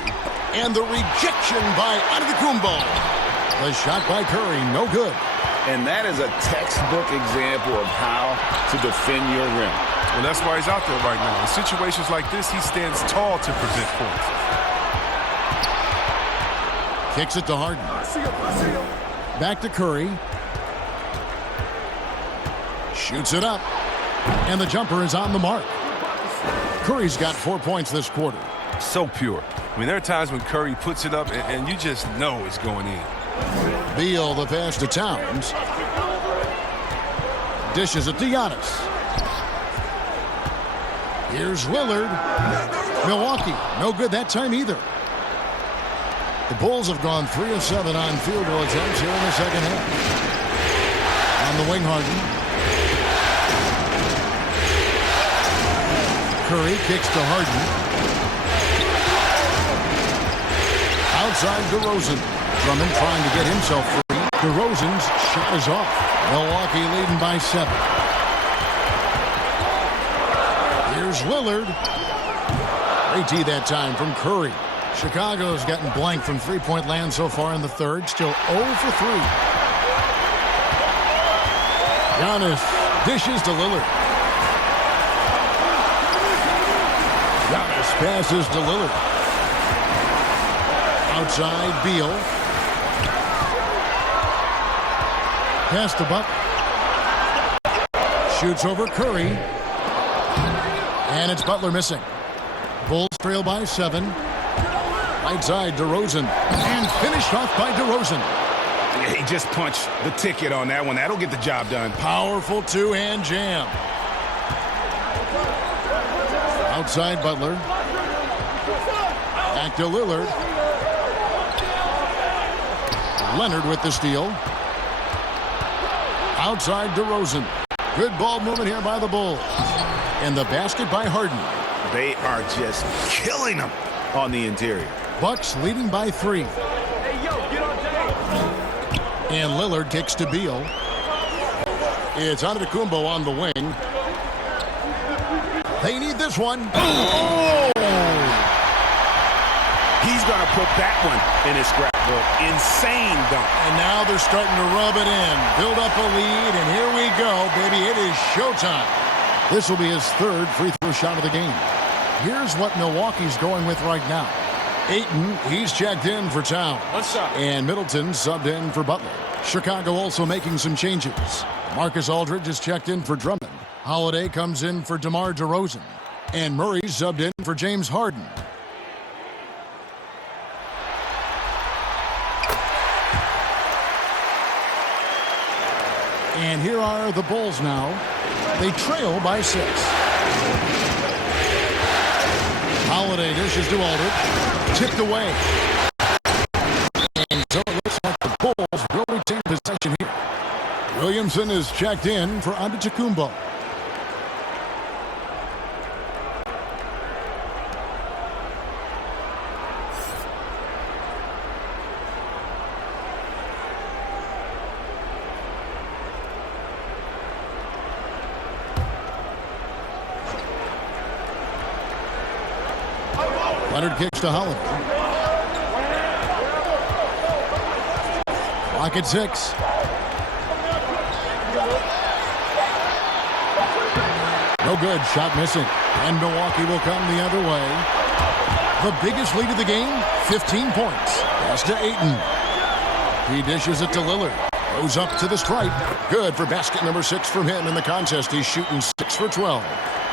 And the rejection by Antetokounmpo. The shot by Curry, no good. And that is a textbook example of how to defend your rim. Well, that's why he's out there right now. In situations like this, he stands tall to prevent points. Kicks it to Harden. Back to Curry. Shoots it up. And the jumper is on the mark. Curry's got 4 points this quarter. So pure. I mean, there are times when Curry puts it up and you just know it's going in. Beal, the pass to Towns. Dishes it to Giannis. Here's Lillard. Milwaukee, no good that time either. The Bulls have gone 3 of 7 on field goal attempts here in the second half. On the wing, Harden. Curry kicks to Harden. Outside DeRozan. Drummond trying to get himself free. DeRozan's shot is off. Milwaukee leading by 7. Here's Lillard. Great D that time from Curry. Chicago's gotten blank from three-point land so far in the third. Still 0 for 3. Giannis dishes to Lillard. Giannis passes to Lillard. Outside, Beal. Pass to Buck. Shoots over Curry. And it's Butler missing. Bulls trail by 7. Right side, DeRozan. And finished off by DeRozan. Yeah, he just punched the ticket on that one. That'll get the job done. Powerful two-hand jam. Outside, Butler. Back to Lillard. Leonard with the steal. Outside DeRozan. Good ball movement here by the Bulls. And the basket by Harden. They are just killing them on the interior. Bucks leading by 3. And Lillard kicks to Beal. It's Antetokounmpo on the wing. They need this one. Oh! He's going to put that one in his scrapbook. Insane dunk. And now they're starting to rub it in. Build up a lead, and here we go, baby. It is showtime. This will be his 3rd free throw shot of the game. Here's what Milwaukee's going with right now. Ayton, he's checked in for Towns. And Middleton subbed in for Butler. Chicago also making some changes. Marcus Aldridge is checked in for Drummond. Holiday comes in for DeMar DeRozan. And Murray subbed in for James Harden. And here are the Bulls now. They trail by 6. Holiday dishes to Aldridge. Tipped away. And so it looks like the Bulls will retain possession here. Williamson is checked in for Antetokounmpo. Leonard kicks to Holiday. Clock at 6. No good. Shot missing. And Milwaukee will come the other way. The biggest lead of the game, 15 points. Pass to Ayton. He dishes it to Lillard. Goes up to the stripe. Good for basket number 6 from him in the contest. He's shooting 6 for 12.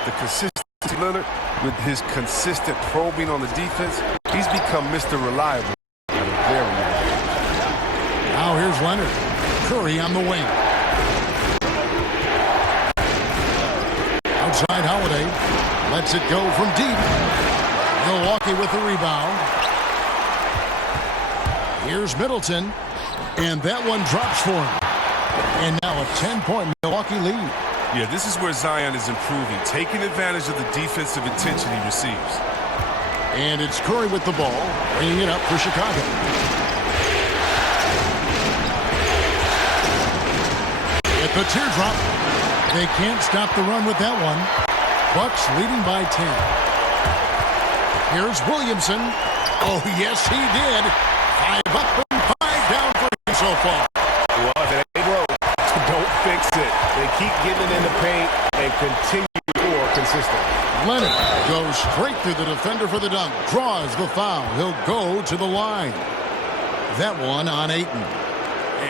The consistency, Lillard, with his consistent probing on the defense, he's become Mr. Reliable. Now here's Leonard. Curry on the wing. Outside Holiday. Lets it go from deep. Milwaukee with the rebound. Here's Middleton. And that one drops for him. And now a 10-point Milwaukee lead. Yeah, this is where Zion is improving, taking advantage of the defensive attention he receives. And it's Curry with the ball, bringing it up for Chicago. With the teardrop, they can't stop the run with that one. Bucks leading by 10. Here's Williamson. Oh, yes, he did. 5 up and 5 down for him so far. Well, if it ain't broke, don't fix it. They keep getting it in the paint and continue to score consistently. Leonard goes straight through the defender for the dunk. Draws the foul. He'll go to the line. That one on Ayton.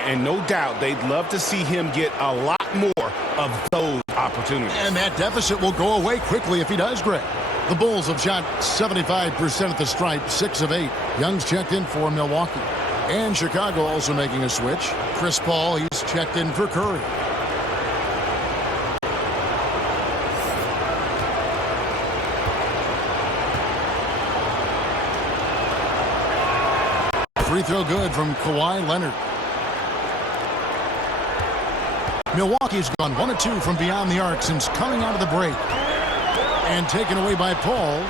And no doubt they'd love to see him get a lot more of those opportunities. And that deficit will go away quickly if he does, Greg. The Bulls have shot 75% at the stripe, 6 of 8. Young's checked in for Milwaukee. And Chicago also making a switch. Chris Paul, he's checked in for Curry. Free throw good from Kawhi Leonard. Milwaukee's gone 1 of 2 from beyond the arc since coming out of the break. And taken away by Paul.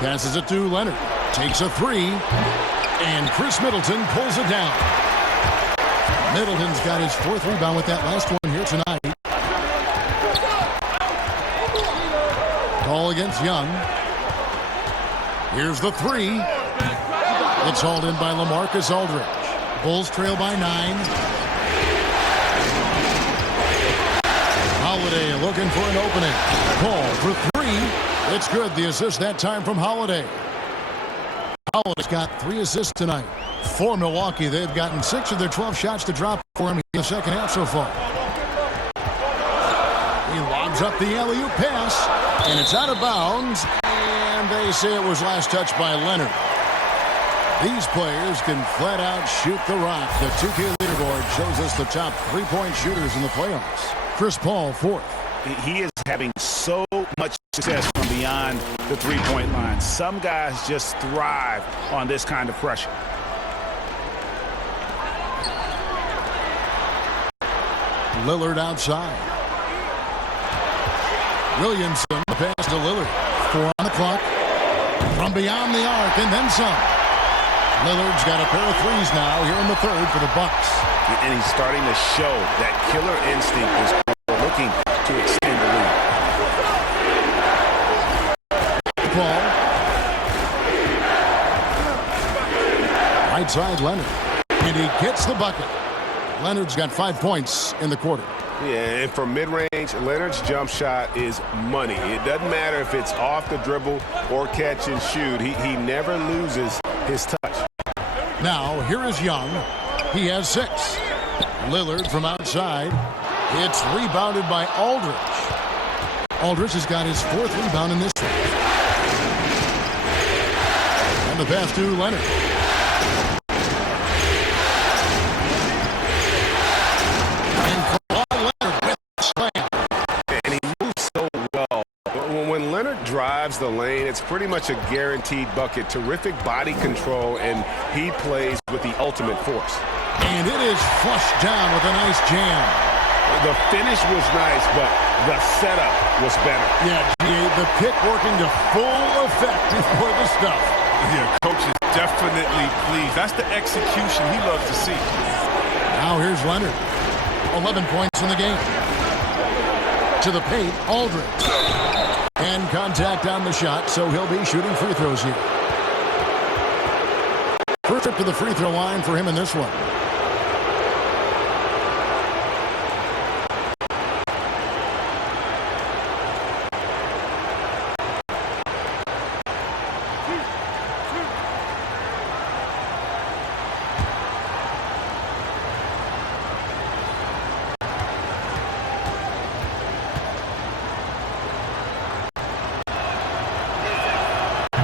Passes it to Leonard. Takes a 3. And Chris Middleton pulls it down. Middleton's got his 4th rebound with that last one here tonight. Call against Young. Here's the 3. It's hauled in by LaMarcus Aldridge. Bulls trail by 9. Holiday looking for an opening. Call for 3. It's good. The assist that time from Holiday. Holiday's got 3 assists tonight. For Milwaukee, they've gotten 6 of their 12 shots to drop for him in the second half so far. He lobs up the alley-oop pass, and it's out of bounds, and they say it was last touched by Leonard. These players can flat out shoot the rock. The 2K leaderboard shows us the top 3-point shooters in the playoffs. Chris Paul, 4th. He is having so much success from beyond the 3-point line. Some guys just thrive on this kind of pressure. Lillard outside. Williamson, pass to Lillard. 4 on the clock. From beyond the arc and then some. Lillard's got a pair of 3s now here in the 3rd for the Bucks. And he's starting to show that killer instinct is looking to extend the lead. Paul. Right side Leonard. And he gets the bucket. Leonard's got 5 points in the quarter. Yeah, and from mid-range, Leonard's jump shot is money. It doesn't matter if it's off the dribble or catch and shoot. He never loses his touch. Now, here is Young. He has 6. Lillard from outside. It's rebounded by Aldridge. Aldridge has got his 4th rebound in this one. And the pass to Leonard. And Kawhi Leonard with the slam. And he moves so well. When Leonard drives the lane, it's pretty much a guaranteed bucket. Terrific body control, and he plays with the ultimate force. And it is flushed down with a nice jam. The finish was nice, but the setup was better. Yeah, the pick working to full effect before the stuff. Yeah, coach is definitely pleased. That's the execution he loves to see. Now here's Leonard. 11 points in the game. To the paint, Aldridge. And contact on the shot, so he'll be shooting free throws here. First trip to the free throw line for him in this one.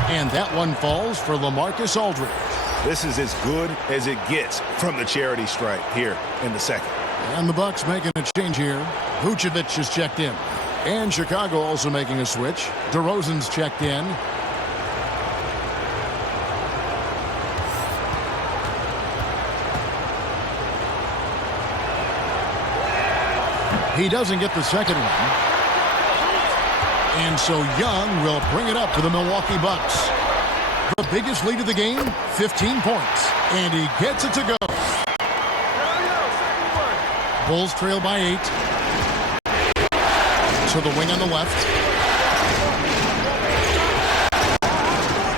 And that one falls for LaMarcus Aldridge. This is as good as it gets from the charity stripe here in the second. And the Bucks making a change here. Vucevic is checked in. And Chicago also making a switch. DeRozan's checked in. He doesn't get the second one. And so Young will bring it up for the Milwaukee Bucks. The biggest lead of the game, 15 points. And he gets it to go. Bulls trail by 8. To the wing on the left.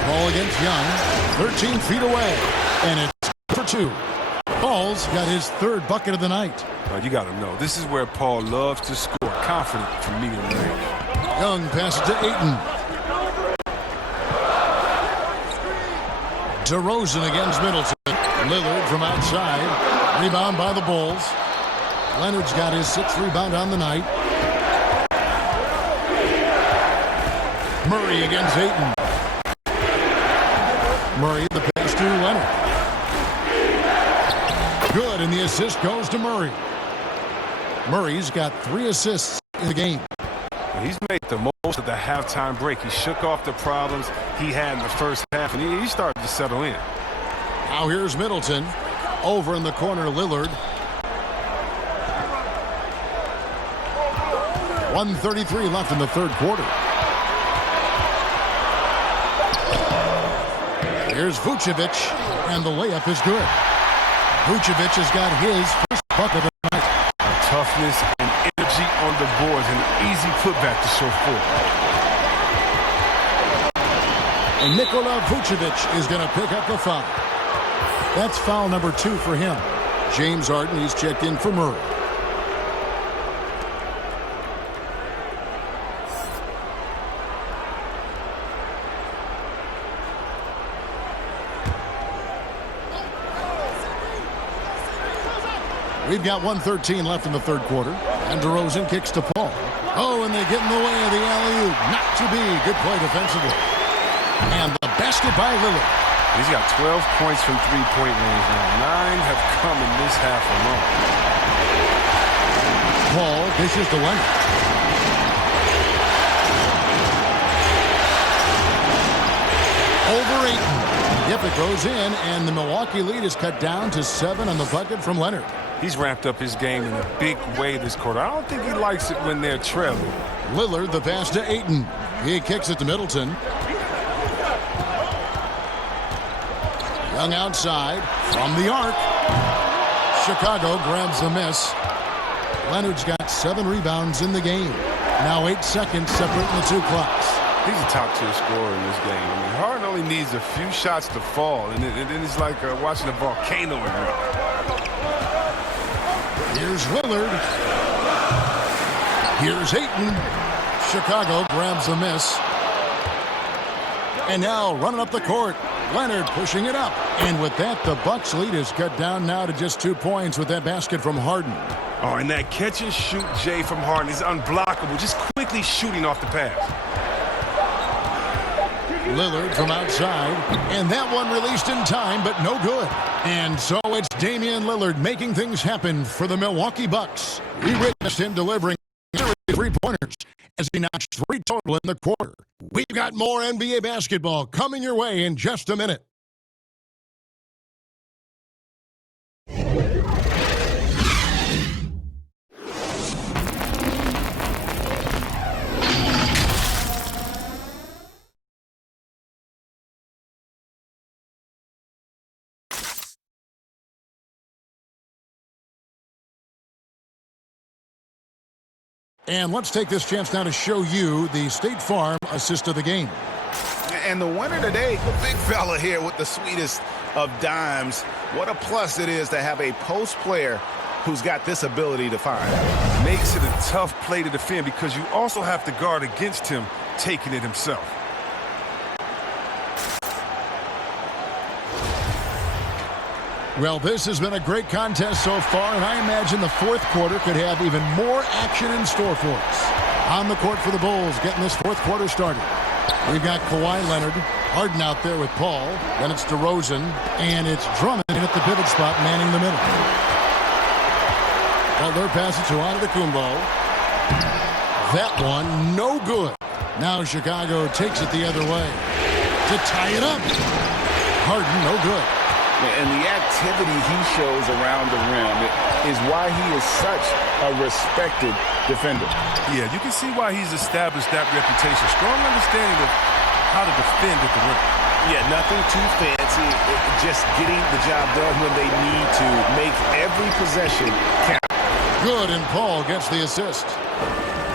Ball against Young. 13 feet away. And it's for 2. Paul's got his 3rd bucket of the night. You got to know, this is where Paul loves to score. Confident from medium range. Young passes to Ayton. DeRozan against Middleton. Lillard from outside. Rebound by the Bulls. Leonard's got his 6th rebound on the night. Murray against Ayton. Murray, the pass to Leonard. Good, and the assist goes to Murray. Murray's got 3 assists in the game. He's made the most of the halftime break. He shook off the problems he had in the first half, and he started to settle in. Now here's Middleton. Over in the corner, Lillard. 1:33 left in the 3rd quarter. Here's Vucevic, and the layup is good. Vucevic has got his first bucket of the night. Toughness and energy on the boards, and an easy putback to show forth. And Nikola Vucevic is going to pick up the foul. That's foul number 2 for him. James Harden, he's checked in for Murray. We've got 1:13 left in the 3rd quarter. And DeRozan kicks to Paul. Oh, and they get in the way of the alley-oop. Not to be. Good play defensively. And the basket by Lillard. He's got 12 points from three-point range now. 9 have come in this half alone. Paul dishes to Leonard. Over 8. Yep, it goes in, and the Milwaukee lead is cut down to 7 on the bucket from Leonard. He's ramped up his game in a big way this quarter. I don't think he likes it when they're trailing. Lillard, the pass to Ayton. He kicks it to Middleton. Young outside from the arc. Chicago grabs the miss. Leonard's got 7 rebounds in the game. Now 8 seconds separating the 2 clocks. He's a top-tier scorer in this game. I mean, Harden only needs a few shots to fall, and then it's like watching a volcano erupt. Here's Lillard. Here's Ayton. Chicago grabs the miss. And now running up the court, Leonard pushing it up. And with that, the Bucks lead is cut down now to just 2 points with that basket from Harden. Oh, and that catch and shoot, Jay, from Harden is unblockable. Just quickly shooting off the pass. Lillard from outside, and that one released in time, but no good. And so it's Damian Lillard making things happen for the Milwaukee Bucks. We witnessed him delivering 3-pointers as he notched 3 total in the quarter. We've got more NBA basketball coming your way in just a minute. And let's take this chance now to show you the State Farm assist of the game. And the winner today, the big fella here with the sweetest of dimes. What a plus it is to have a post player who's got this ability to find. Makes it a tough play to defend because you also have to guard against him taking it himself. Well, this has been a great contest so far, and I imagine the fourth quarter could have even more action in store for us. On the court for the Bulls, getting this fourth quarter started. We've got Kawhi Leonard, Harden out there with Paul, then it's DeRozan, and it's Drummond at the pivot spot, manning the middle. Butler passes to Antetokounmpo. That one, no good. Now Chicago takes it the other way to tie it up. Harden, no good. And the activity he shows around the rim is why he is such a respected defender. Yeah, you can see why he's established that reputation. Strong understanding of how to defend at the rim. Yeah, nothing too fancy. Just getting the job done when they need to make every possession count. Good, and Paul gets the assist.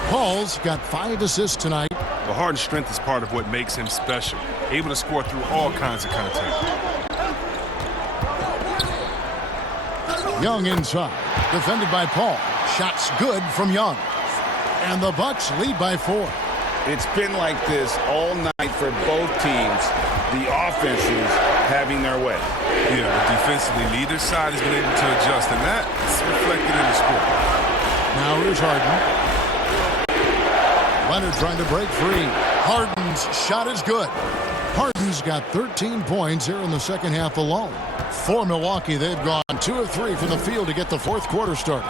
Paul's got 5 assists tonight. Well, Harden's strength is part of what makes him special. Able to score through all kinds of contact. Young inside, defended by Paul. Shots good from Young. And the Bucks lead by 4. It's been like this all night for both teams. The offenses having their way. Yeah, but defensively, neither side has been able to adjust, and that's reflected in the score. Now here's Harden. Leonard trying to break free. Harden's shot is good. Harden's got 13 points here in the second half alone. For Milwaukee, they've gone 2 of 3 from the field to get the fourth quarter started.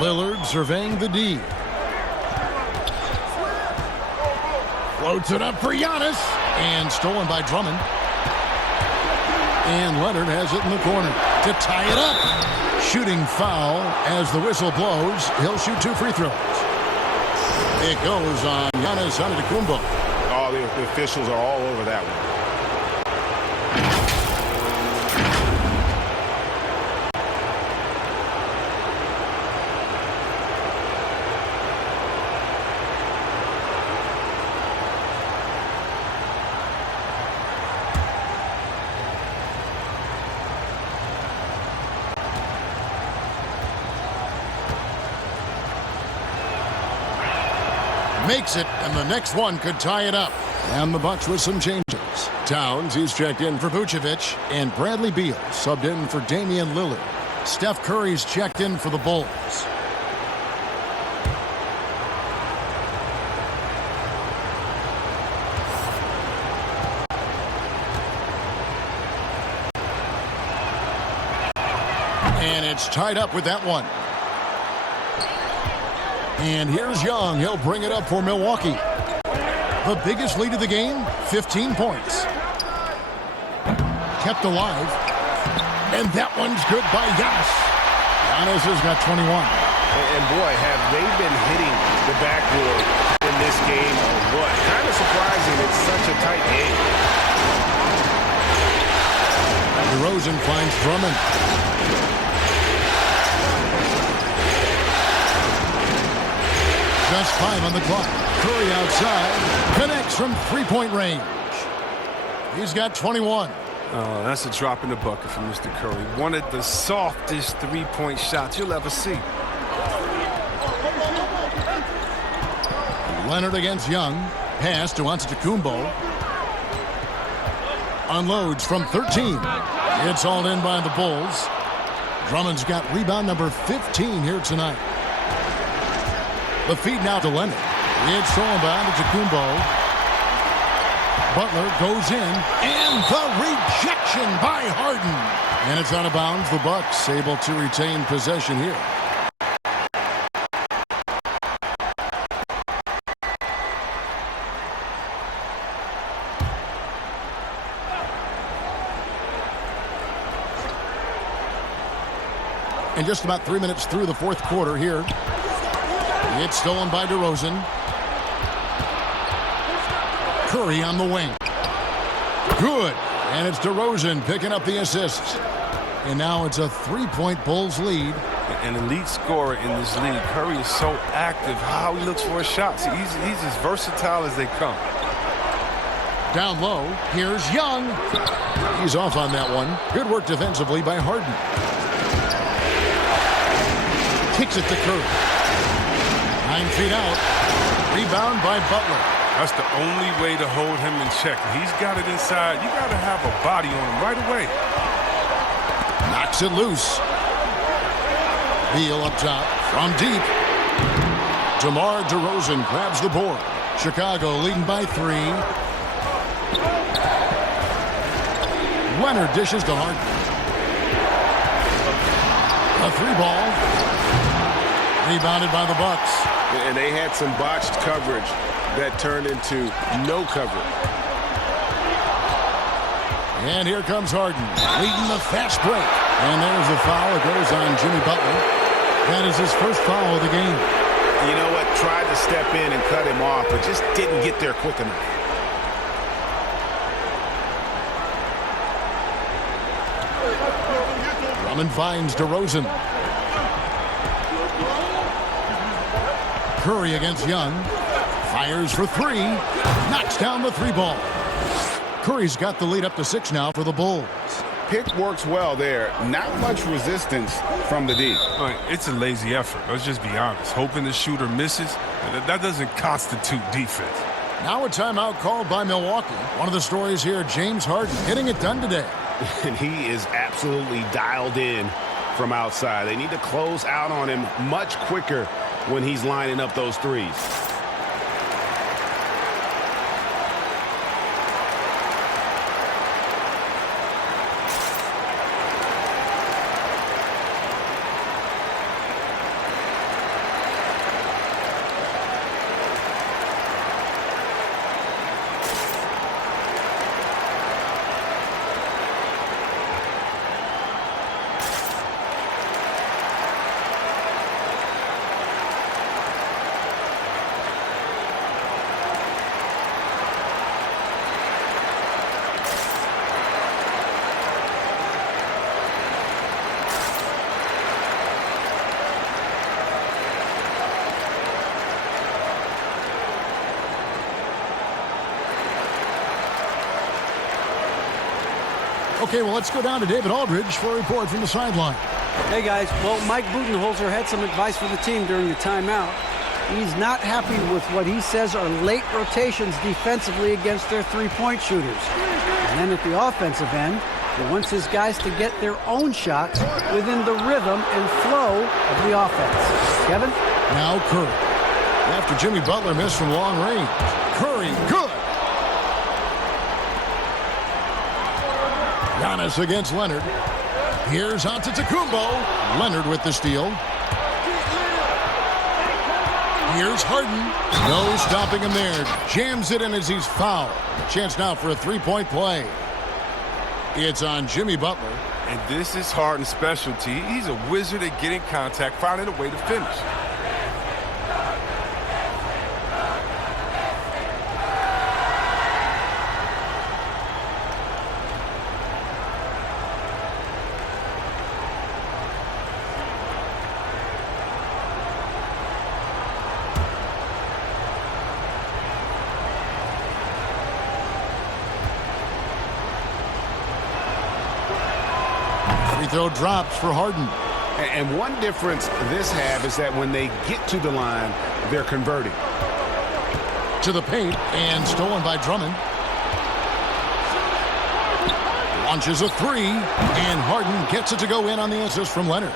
Lillard surveying the D. Floats it up for Giannis. And stolen by Drummond. And Leonard has it in the corner to tie it up. Shooting foul as the whistle blows. He'll shoot 2 free throws. It goes on Giannis Antetokounmpo. Oh, the officials are all over that one. Makes it, and the next one could tie it up. And the Bucks with some changes. Towns, he's checked in for Vucevic, and Bradley Beal subbed in for Damian Lillard. Steph Curry's checked in for the Bulls. And it's tied up with that one. And here's Young. He'll bring it up for Milwaukee. The biggest lead of the game, 15 points. Kept alive. And that one's good by Giannis. Giannis has got 21. And boy, have they been hitting the backboard in this game or what? Kind of surprising it's such a tight game. DeRozan finds Drummond. Just 5 on the clock. Curry outside. Connects from 3-point range. He's got 21. Oh, that's a drop in the bucket for Mr. Curry. One of the softest 3-point shots you'll ever see. Leonard against Young. Pass to Antetokounmpo. unloads from 13. It's hauled in by the Bulls. Drummond's got rebound number 15 here tonight. The feed now to Leonard. It's stolen by Antetokounmpo. Butler goes in, and the rejection by Harden. And it's out of bounds. The Bucks able to retain possession here. And just about 3 minutes through the fourth quarter here. It's stolen by DeRozan. Curry on the wing. Good. And it's DeRozan picking up the assist. And now it's a three-point Bulls lead. An elite scorer in this league. Curry is so active. How he looks for his shots. He's as versatile as they come. Down low. Here's Young. He's off on that one. Good work defensively by Harden. Kicks it to Curry. 9 feet out. Rebound by Butler. That's the only way to hold him in check. He's got it inside. You got to have a body on him right away. Knocks it loose. Beal up top from deep. DeMar DeRozan grabs the board. Chicago leading by 3. Leonard dishes to Harden. A 3-ball. Rebounded by the Bucks. And they had some botched coverage that turned into no coverage. And here comes Harden, leading the fast break. And there's the foul. It goes on Jimmy Butler. That is his first foul of the game. You know what? Tried to step in and cut him off, but just didn't get there quick enough. Drummond finds DeRozan. Curry against Young. Fires for 3. Knocks down the 3-ball. Curry's got the lead up to 6 now for the Bulls. Pick works well there. Not much resistance from the D. It's a lazy effort. Let's just be honest. Hoping the shooter misses, that doesn't constitute defense. Now a timeout called by Milwaukee. One of the stories here, James Harden getting it done today. And he is absolutely dialed in from outside. They need to close out on him much quicker when he's lining up those threes. Okay, well, let's go down to David Aldridge for a report from the sideline. Hey, guys. Well, Mike Budenholzer had some advice for the team during the timeout. He's not happy with what he says are late rotations defensively against their three-point shooters. And then at the offensive end, he wants his guys to get their own shots within the rhythm and flow of the offense. Kevin? Now Curry. After Jimmy Butler missed from long range. Curry, good. Giannis against Leonard. Here's Antetokounmpo. Leonard with the steal. Here's Harden. No stopping him there. Jams it in as he's fouled. Chance now for a three-point play. It's on Jimmy Butler. And this is Harden's specialty. He's a wizard at getting contact, finding a way to finish. Throw drops for Harden. And one difference this half is that when they get to the line, they're converting. To the paint and stolen by Drummond. Launches a three, and Harden gets it to go in on the assist from Leonard.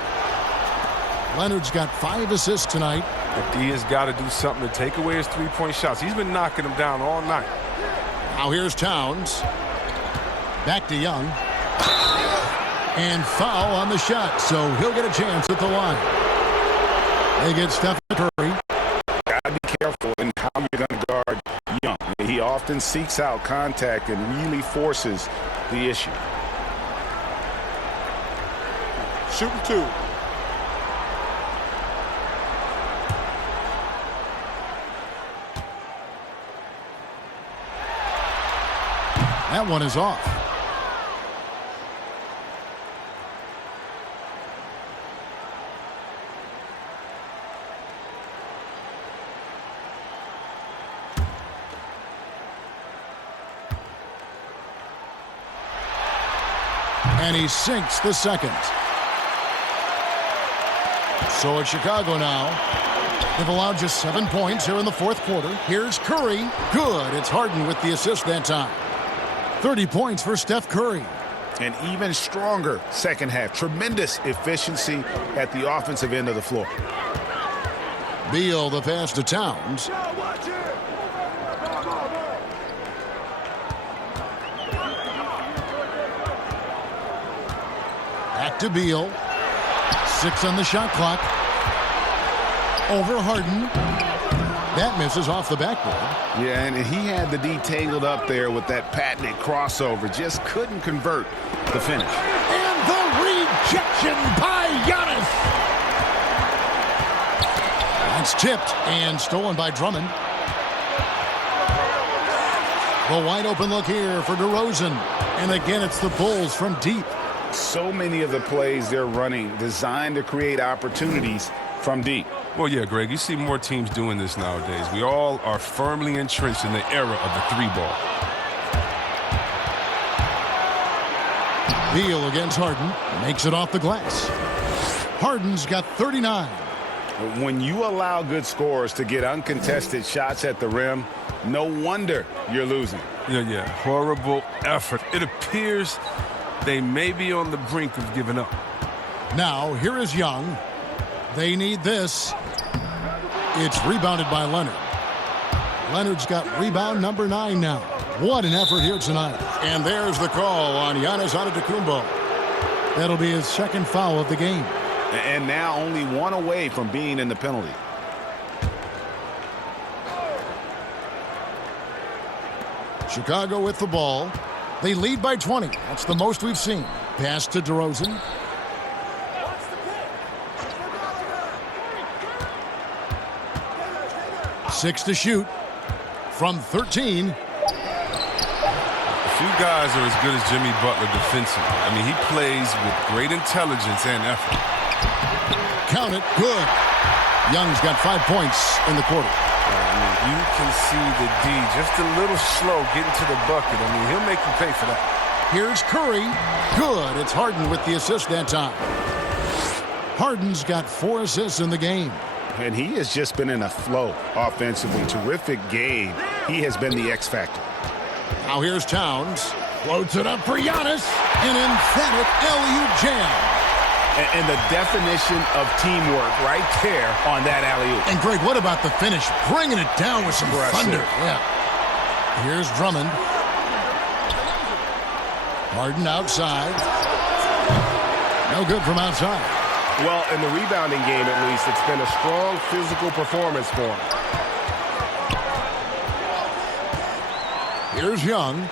Leonard's got 5 assists tonight. But D has got to do something to take away his three-point shots. He's been knocking them down all night. Now here's Towns. Back to Young. And foul on the shot, so he'll get a chance at the line. They get Steph Curry. Gotta be careful in how you're going to guard Young. He often seeks out contact and really forces the issue. Shooting 2. That one is off. And he sinks the second. So it's Chicago now. They've allowed just 7 points here in the fourth quarter. Here's Curry. Good. It's Harden with the assist that time. 30 points for Steph Curry. An even stronger second half. Tremendous efficiency at the offensive end of the floor. Beal the pass to Towns. Back to Beal. 6 on the shot clock. Over Harden. That misses off the backboard. Yeah, and he had the D tangled up there with that patented crossover. Just couldn't convert the finish. And the rejection by Giannis. That's tipped and stolen by Drummond. The wide open look here for DeRozan. And again, it's the Bulls from deep. So many of the plays they're running designed to create opportunities from deep. Well, yeah, Greg, you see more teams doing this nowadays. We all are firmly entrenched in the era of the 3-ball. Beal against Harden. Makes it off the glass. Harden's got 39. When you allow good scorers to get uncontested shots at the rim, no wonder you're losing. Yeah. Horrible effort. It appears they may be on the brink of giving up. Now, here is Young. They need this. It's rebounded by Leonard. Leonard's got rebound number 9 now. What an effort here tonight. And there's the call on Giannis Antetokounmpo. That'll be his second foul of the game. And now only 1 away from being in the penalty. Chicago with the ball. They lead by 20. That's the most we've seen. Pass to DeRozan. Six to shoot from 13. Few guys are as good as Jimmy Butler defensively. I mean, he plays with great intelligence and effort. Count it. Good. Young's got 5 points in the quarter. You can see the D just a little slow getting to the bucket. I mean, he'll make you pay for that. Here's Curry. Good. It's Harden with the assist that time. Harden's got 4 assists in the game. And he has just been in a flow offensively. Terrific game. He has been the X factor. Now here's Towns. Floats it up for Giannis. An emphatic alley-oop jam. And the definition of teamwork right there on that alley-oop. And Greg, what about the finish? Bringing it down with some thunder. Yeah. Here's Drummond. Harden outside. No good from outside. Well, in the rebounding game, at least, it's been a strong physical performance for him. Here's Young.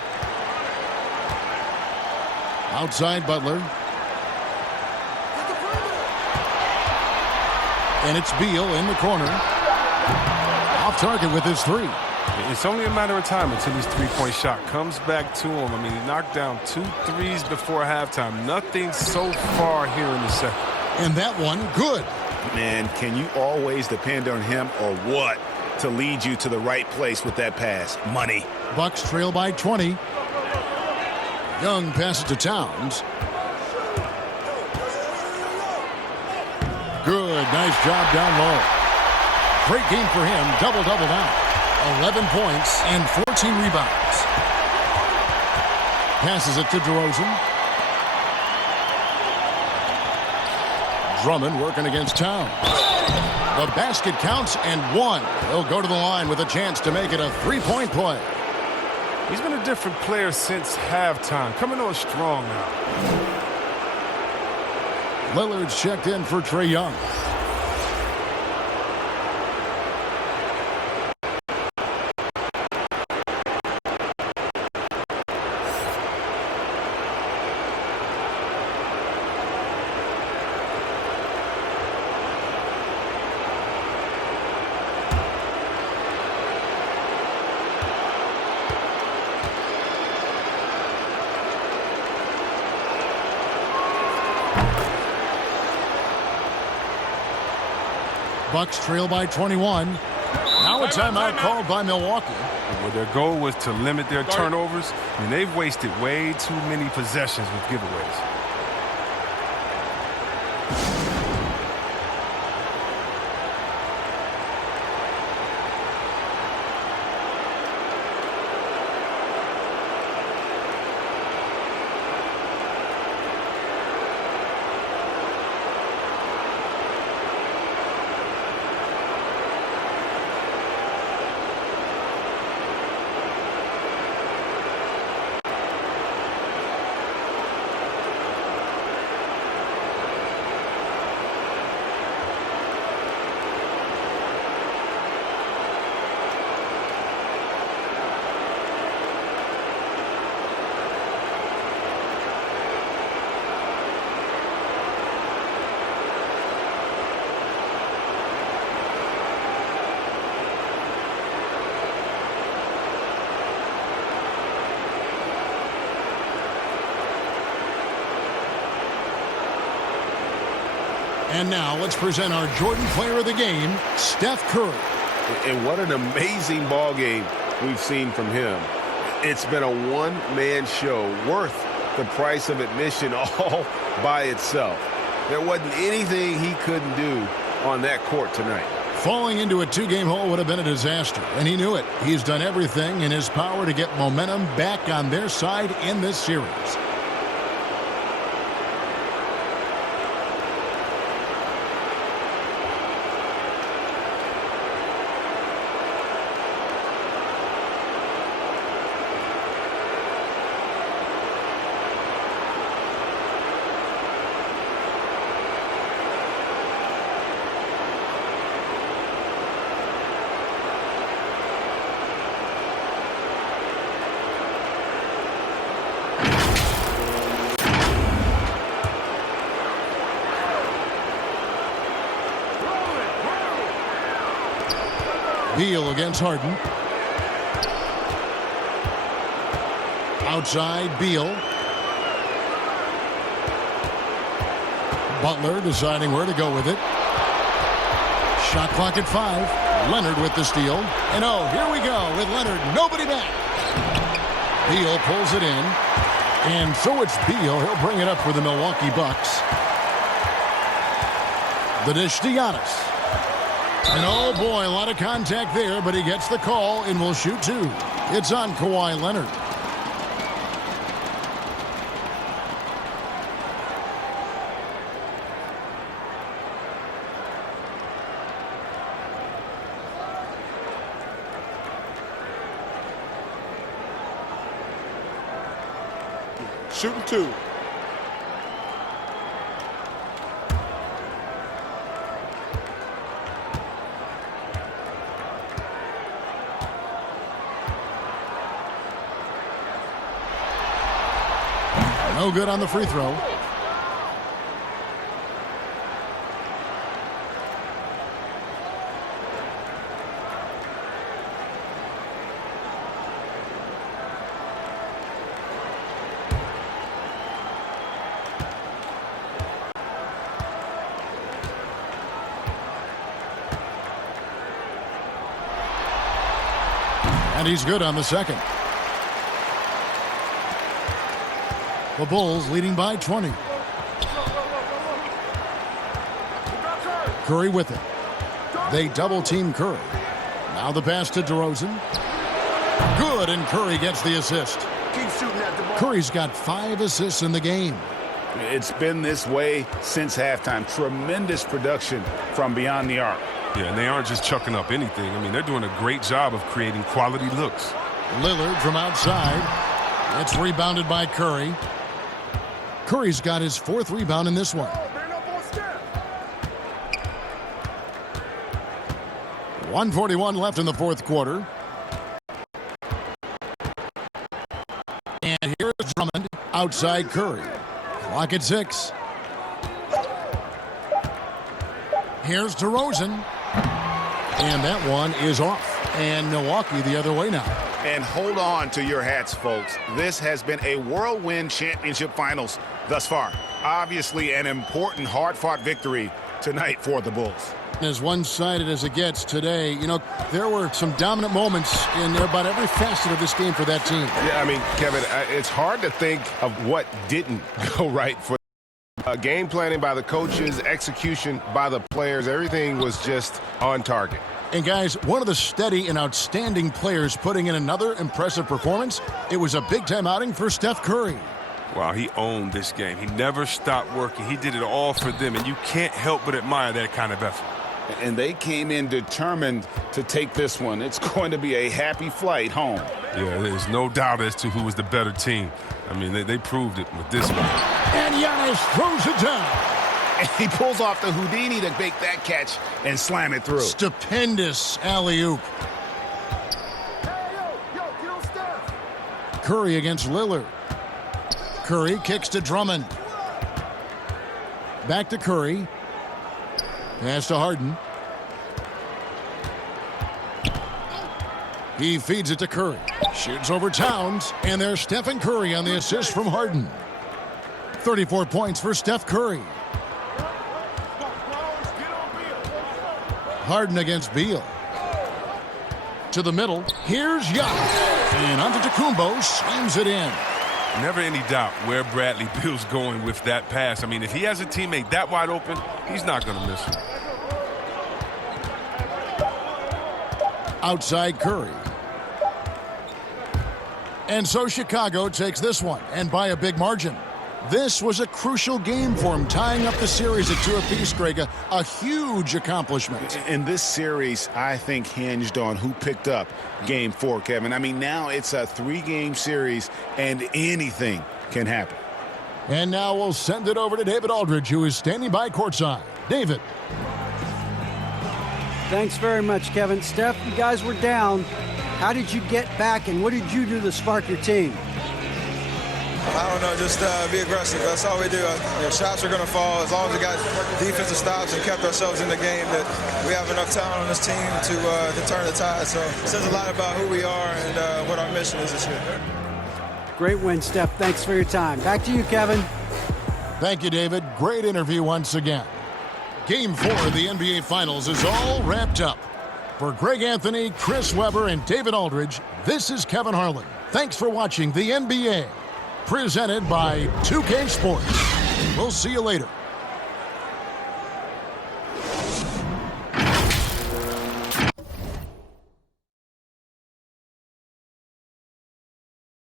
Outside Butler. And it's Beal in the corner. Off target with his 3. It's only a matter of time until his three-point shot comes back to him. I mean, he knocked down 2 threes before halftime. Nothing so far here in the second. And that one, good. Man, can you always depend on him or what to lead you to the right place with that pass? Money. Bucks trail by 20. Young passes to Towns. Good. Nice job down low. Great game for him. Double-double now. 11 points and 14 rebounds. Passes it to DeRozan. Drummond working against Towns. The basket counts and one. He'll go to the line with a chance to make it a three-point play. He's been a different player since halftime, coming on strong now. Lillard's checked in for Trae Young. Bucks trail by 21. Now a timeout called by Milwaukee. Well, their goal was to limit their turnovers, and they've wasted way too many possessions with giveaways. And now let's present our Jordan Player of the Game, Steph Curry. And what an amazing ball game we've seen from him. It's been a one-man show worth the price of admission all by itself. There wasn't anything he couldn't do on that court tonight. Falling into a two-game hole would have been a disaster, and he knew it. He's done everything in his power to get momentum back on their side in this series. Beal against Harden. Outside, Beal. Butler deciding where to go with it. Shot clock at 5. Leonard with the steal. And oh, here we go with Leonard. Nobody back. Beal pulls it in. And so it's Beal. He'll bring it up for the Milwaukee Bucks. The dish to Giannis. And oh boy, a lot of contact there, but he gets the call and will shoot two. It's on Kawhi Leonard. Shooting two. No good on the free throw. And he's good on the second. The Bulls leading by 20. Curry with it. They double-team Curry. Now the pass to DeRozan. Good, and Curry gets the assist. Keep shooting at the ball. Curry's got 5 assists in the game. It's been this way since halftime. Tremendous production from beyond the arc. Yeah, and they aren't just chucking up anything. I mean, they're doing a great job of creating quality looks. Lillard from outside. It's rebounded by Curry. Curry's got his 4th rebound in this one. 1:41 left in the 4th quarter. And here is Drummond outside Curry. Clock at 6. Here's DeRozan. And that one is off. And Milwaukee the other way now. And hold on to your hats, folks. This has been a whirlwind championship finals thus far. Obviously an important, hard-fought victory tonight for the Bulls. As one-sided as it gets today, you know, there were some dominant moments in about every facet of this game for that team. Yeah, I mean, Kevin, it's hard to think of what didn't go right for game planning by the coaches, execution by the players. Everything was just on target. And guys, one of the steady and outstanding players putting in another impressive performance, it was a big-time outing for Steph Curry. Wow, he owned this game. He never stopped working. He did it all for them, and you can't help but admire that kind of effort. And they came in determined to take this one. It's going to be a happy flight home. Yeah, there's no doubt as to who was the better team. I mean, they proved it with this one. And Giannis throws it down. And he pulls off the Houdini to make that catch and slam it through. Stupendous alley-oop. Curry against Lillard. Curry kicks to Drummond. Back to Curry. Pass to Harden. He feeds it to Curry. Shoots over Towns. And there's Stephen Curry on the assist from Harden. 34 points for Steph Curry. Harden against Beal. To the middle. Here's Giannis. And Antetokounmpo slams it in. Never any doubt where Bradley Beal's going with that pass. I mean, if he has a teammate that wide open, he's not going to miss it. Outside Curry. And so Chicago takes this one, and by a big margin. This was a crucial game for him, tying up the series at 2 apiece, Greg. A huge accomplishment. And this series, I think, hinged on who picked up Game 4, Kevin. I mean, now it's a 3-game series, and anything can happen. And now we'll send it over to David Aldridge, who is standing by courtside. David. Thanks very much, Kevin. Steph, you guys were down. How did you get back, and what did you do to spark your team? I don't know, just be aggressive. That's all we do. Shots are going to fall. As long as we got defensive stops and kept ourselves in the game, that we have enough talent on this team to turn the tide. So it says a lot about who we are and what our mission is this year. Great win, Steph. Thanks for your time. Back to you, Kevin. Thank you, David. Great interview once again. Game 4 of the NBA Finals is all wrapped up. For Greg Anthony, Chris Webber, and David Aldridge, this is Kevin Harlan. Thanks for watching the NBA. Presented by 2K Sports. We'll see you later.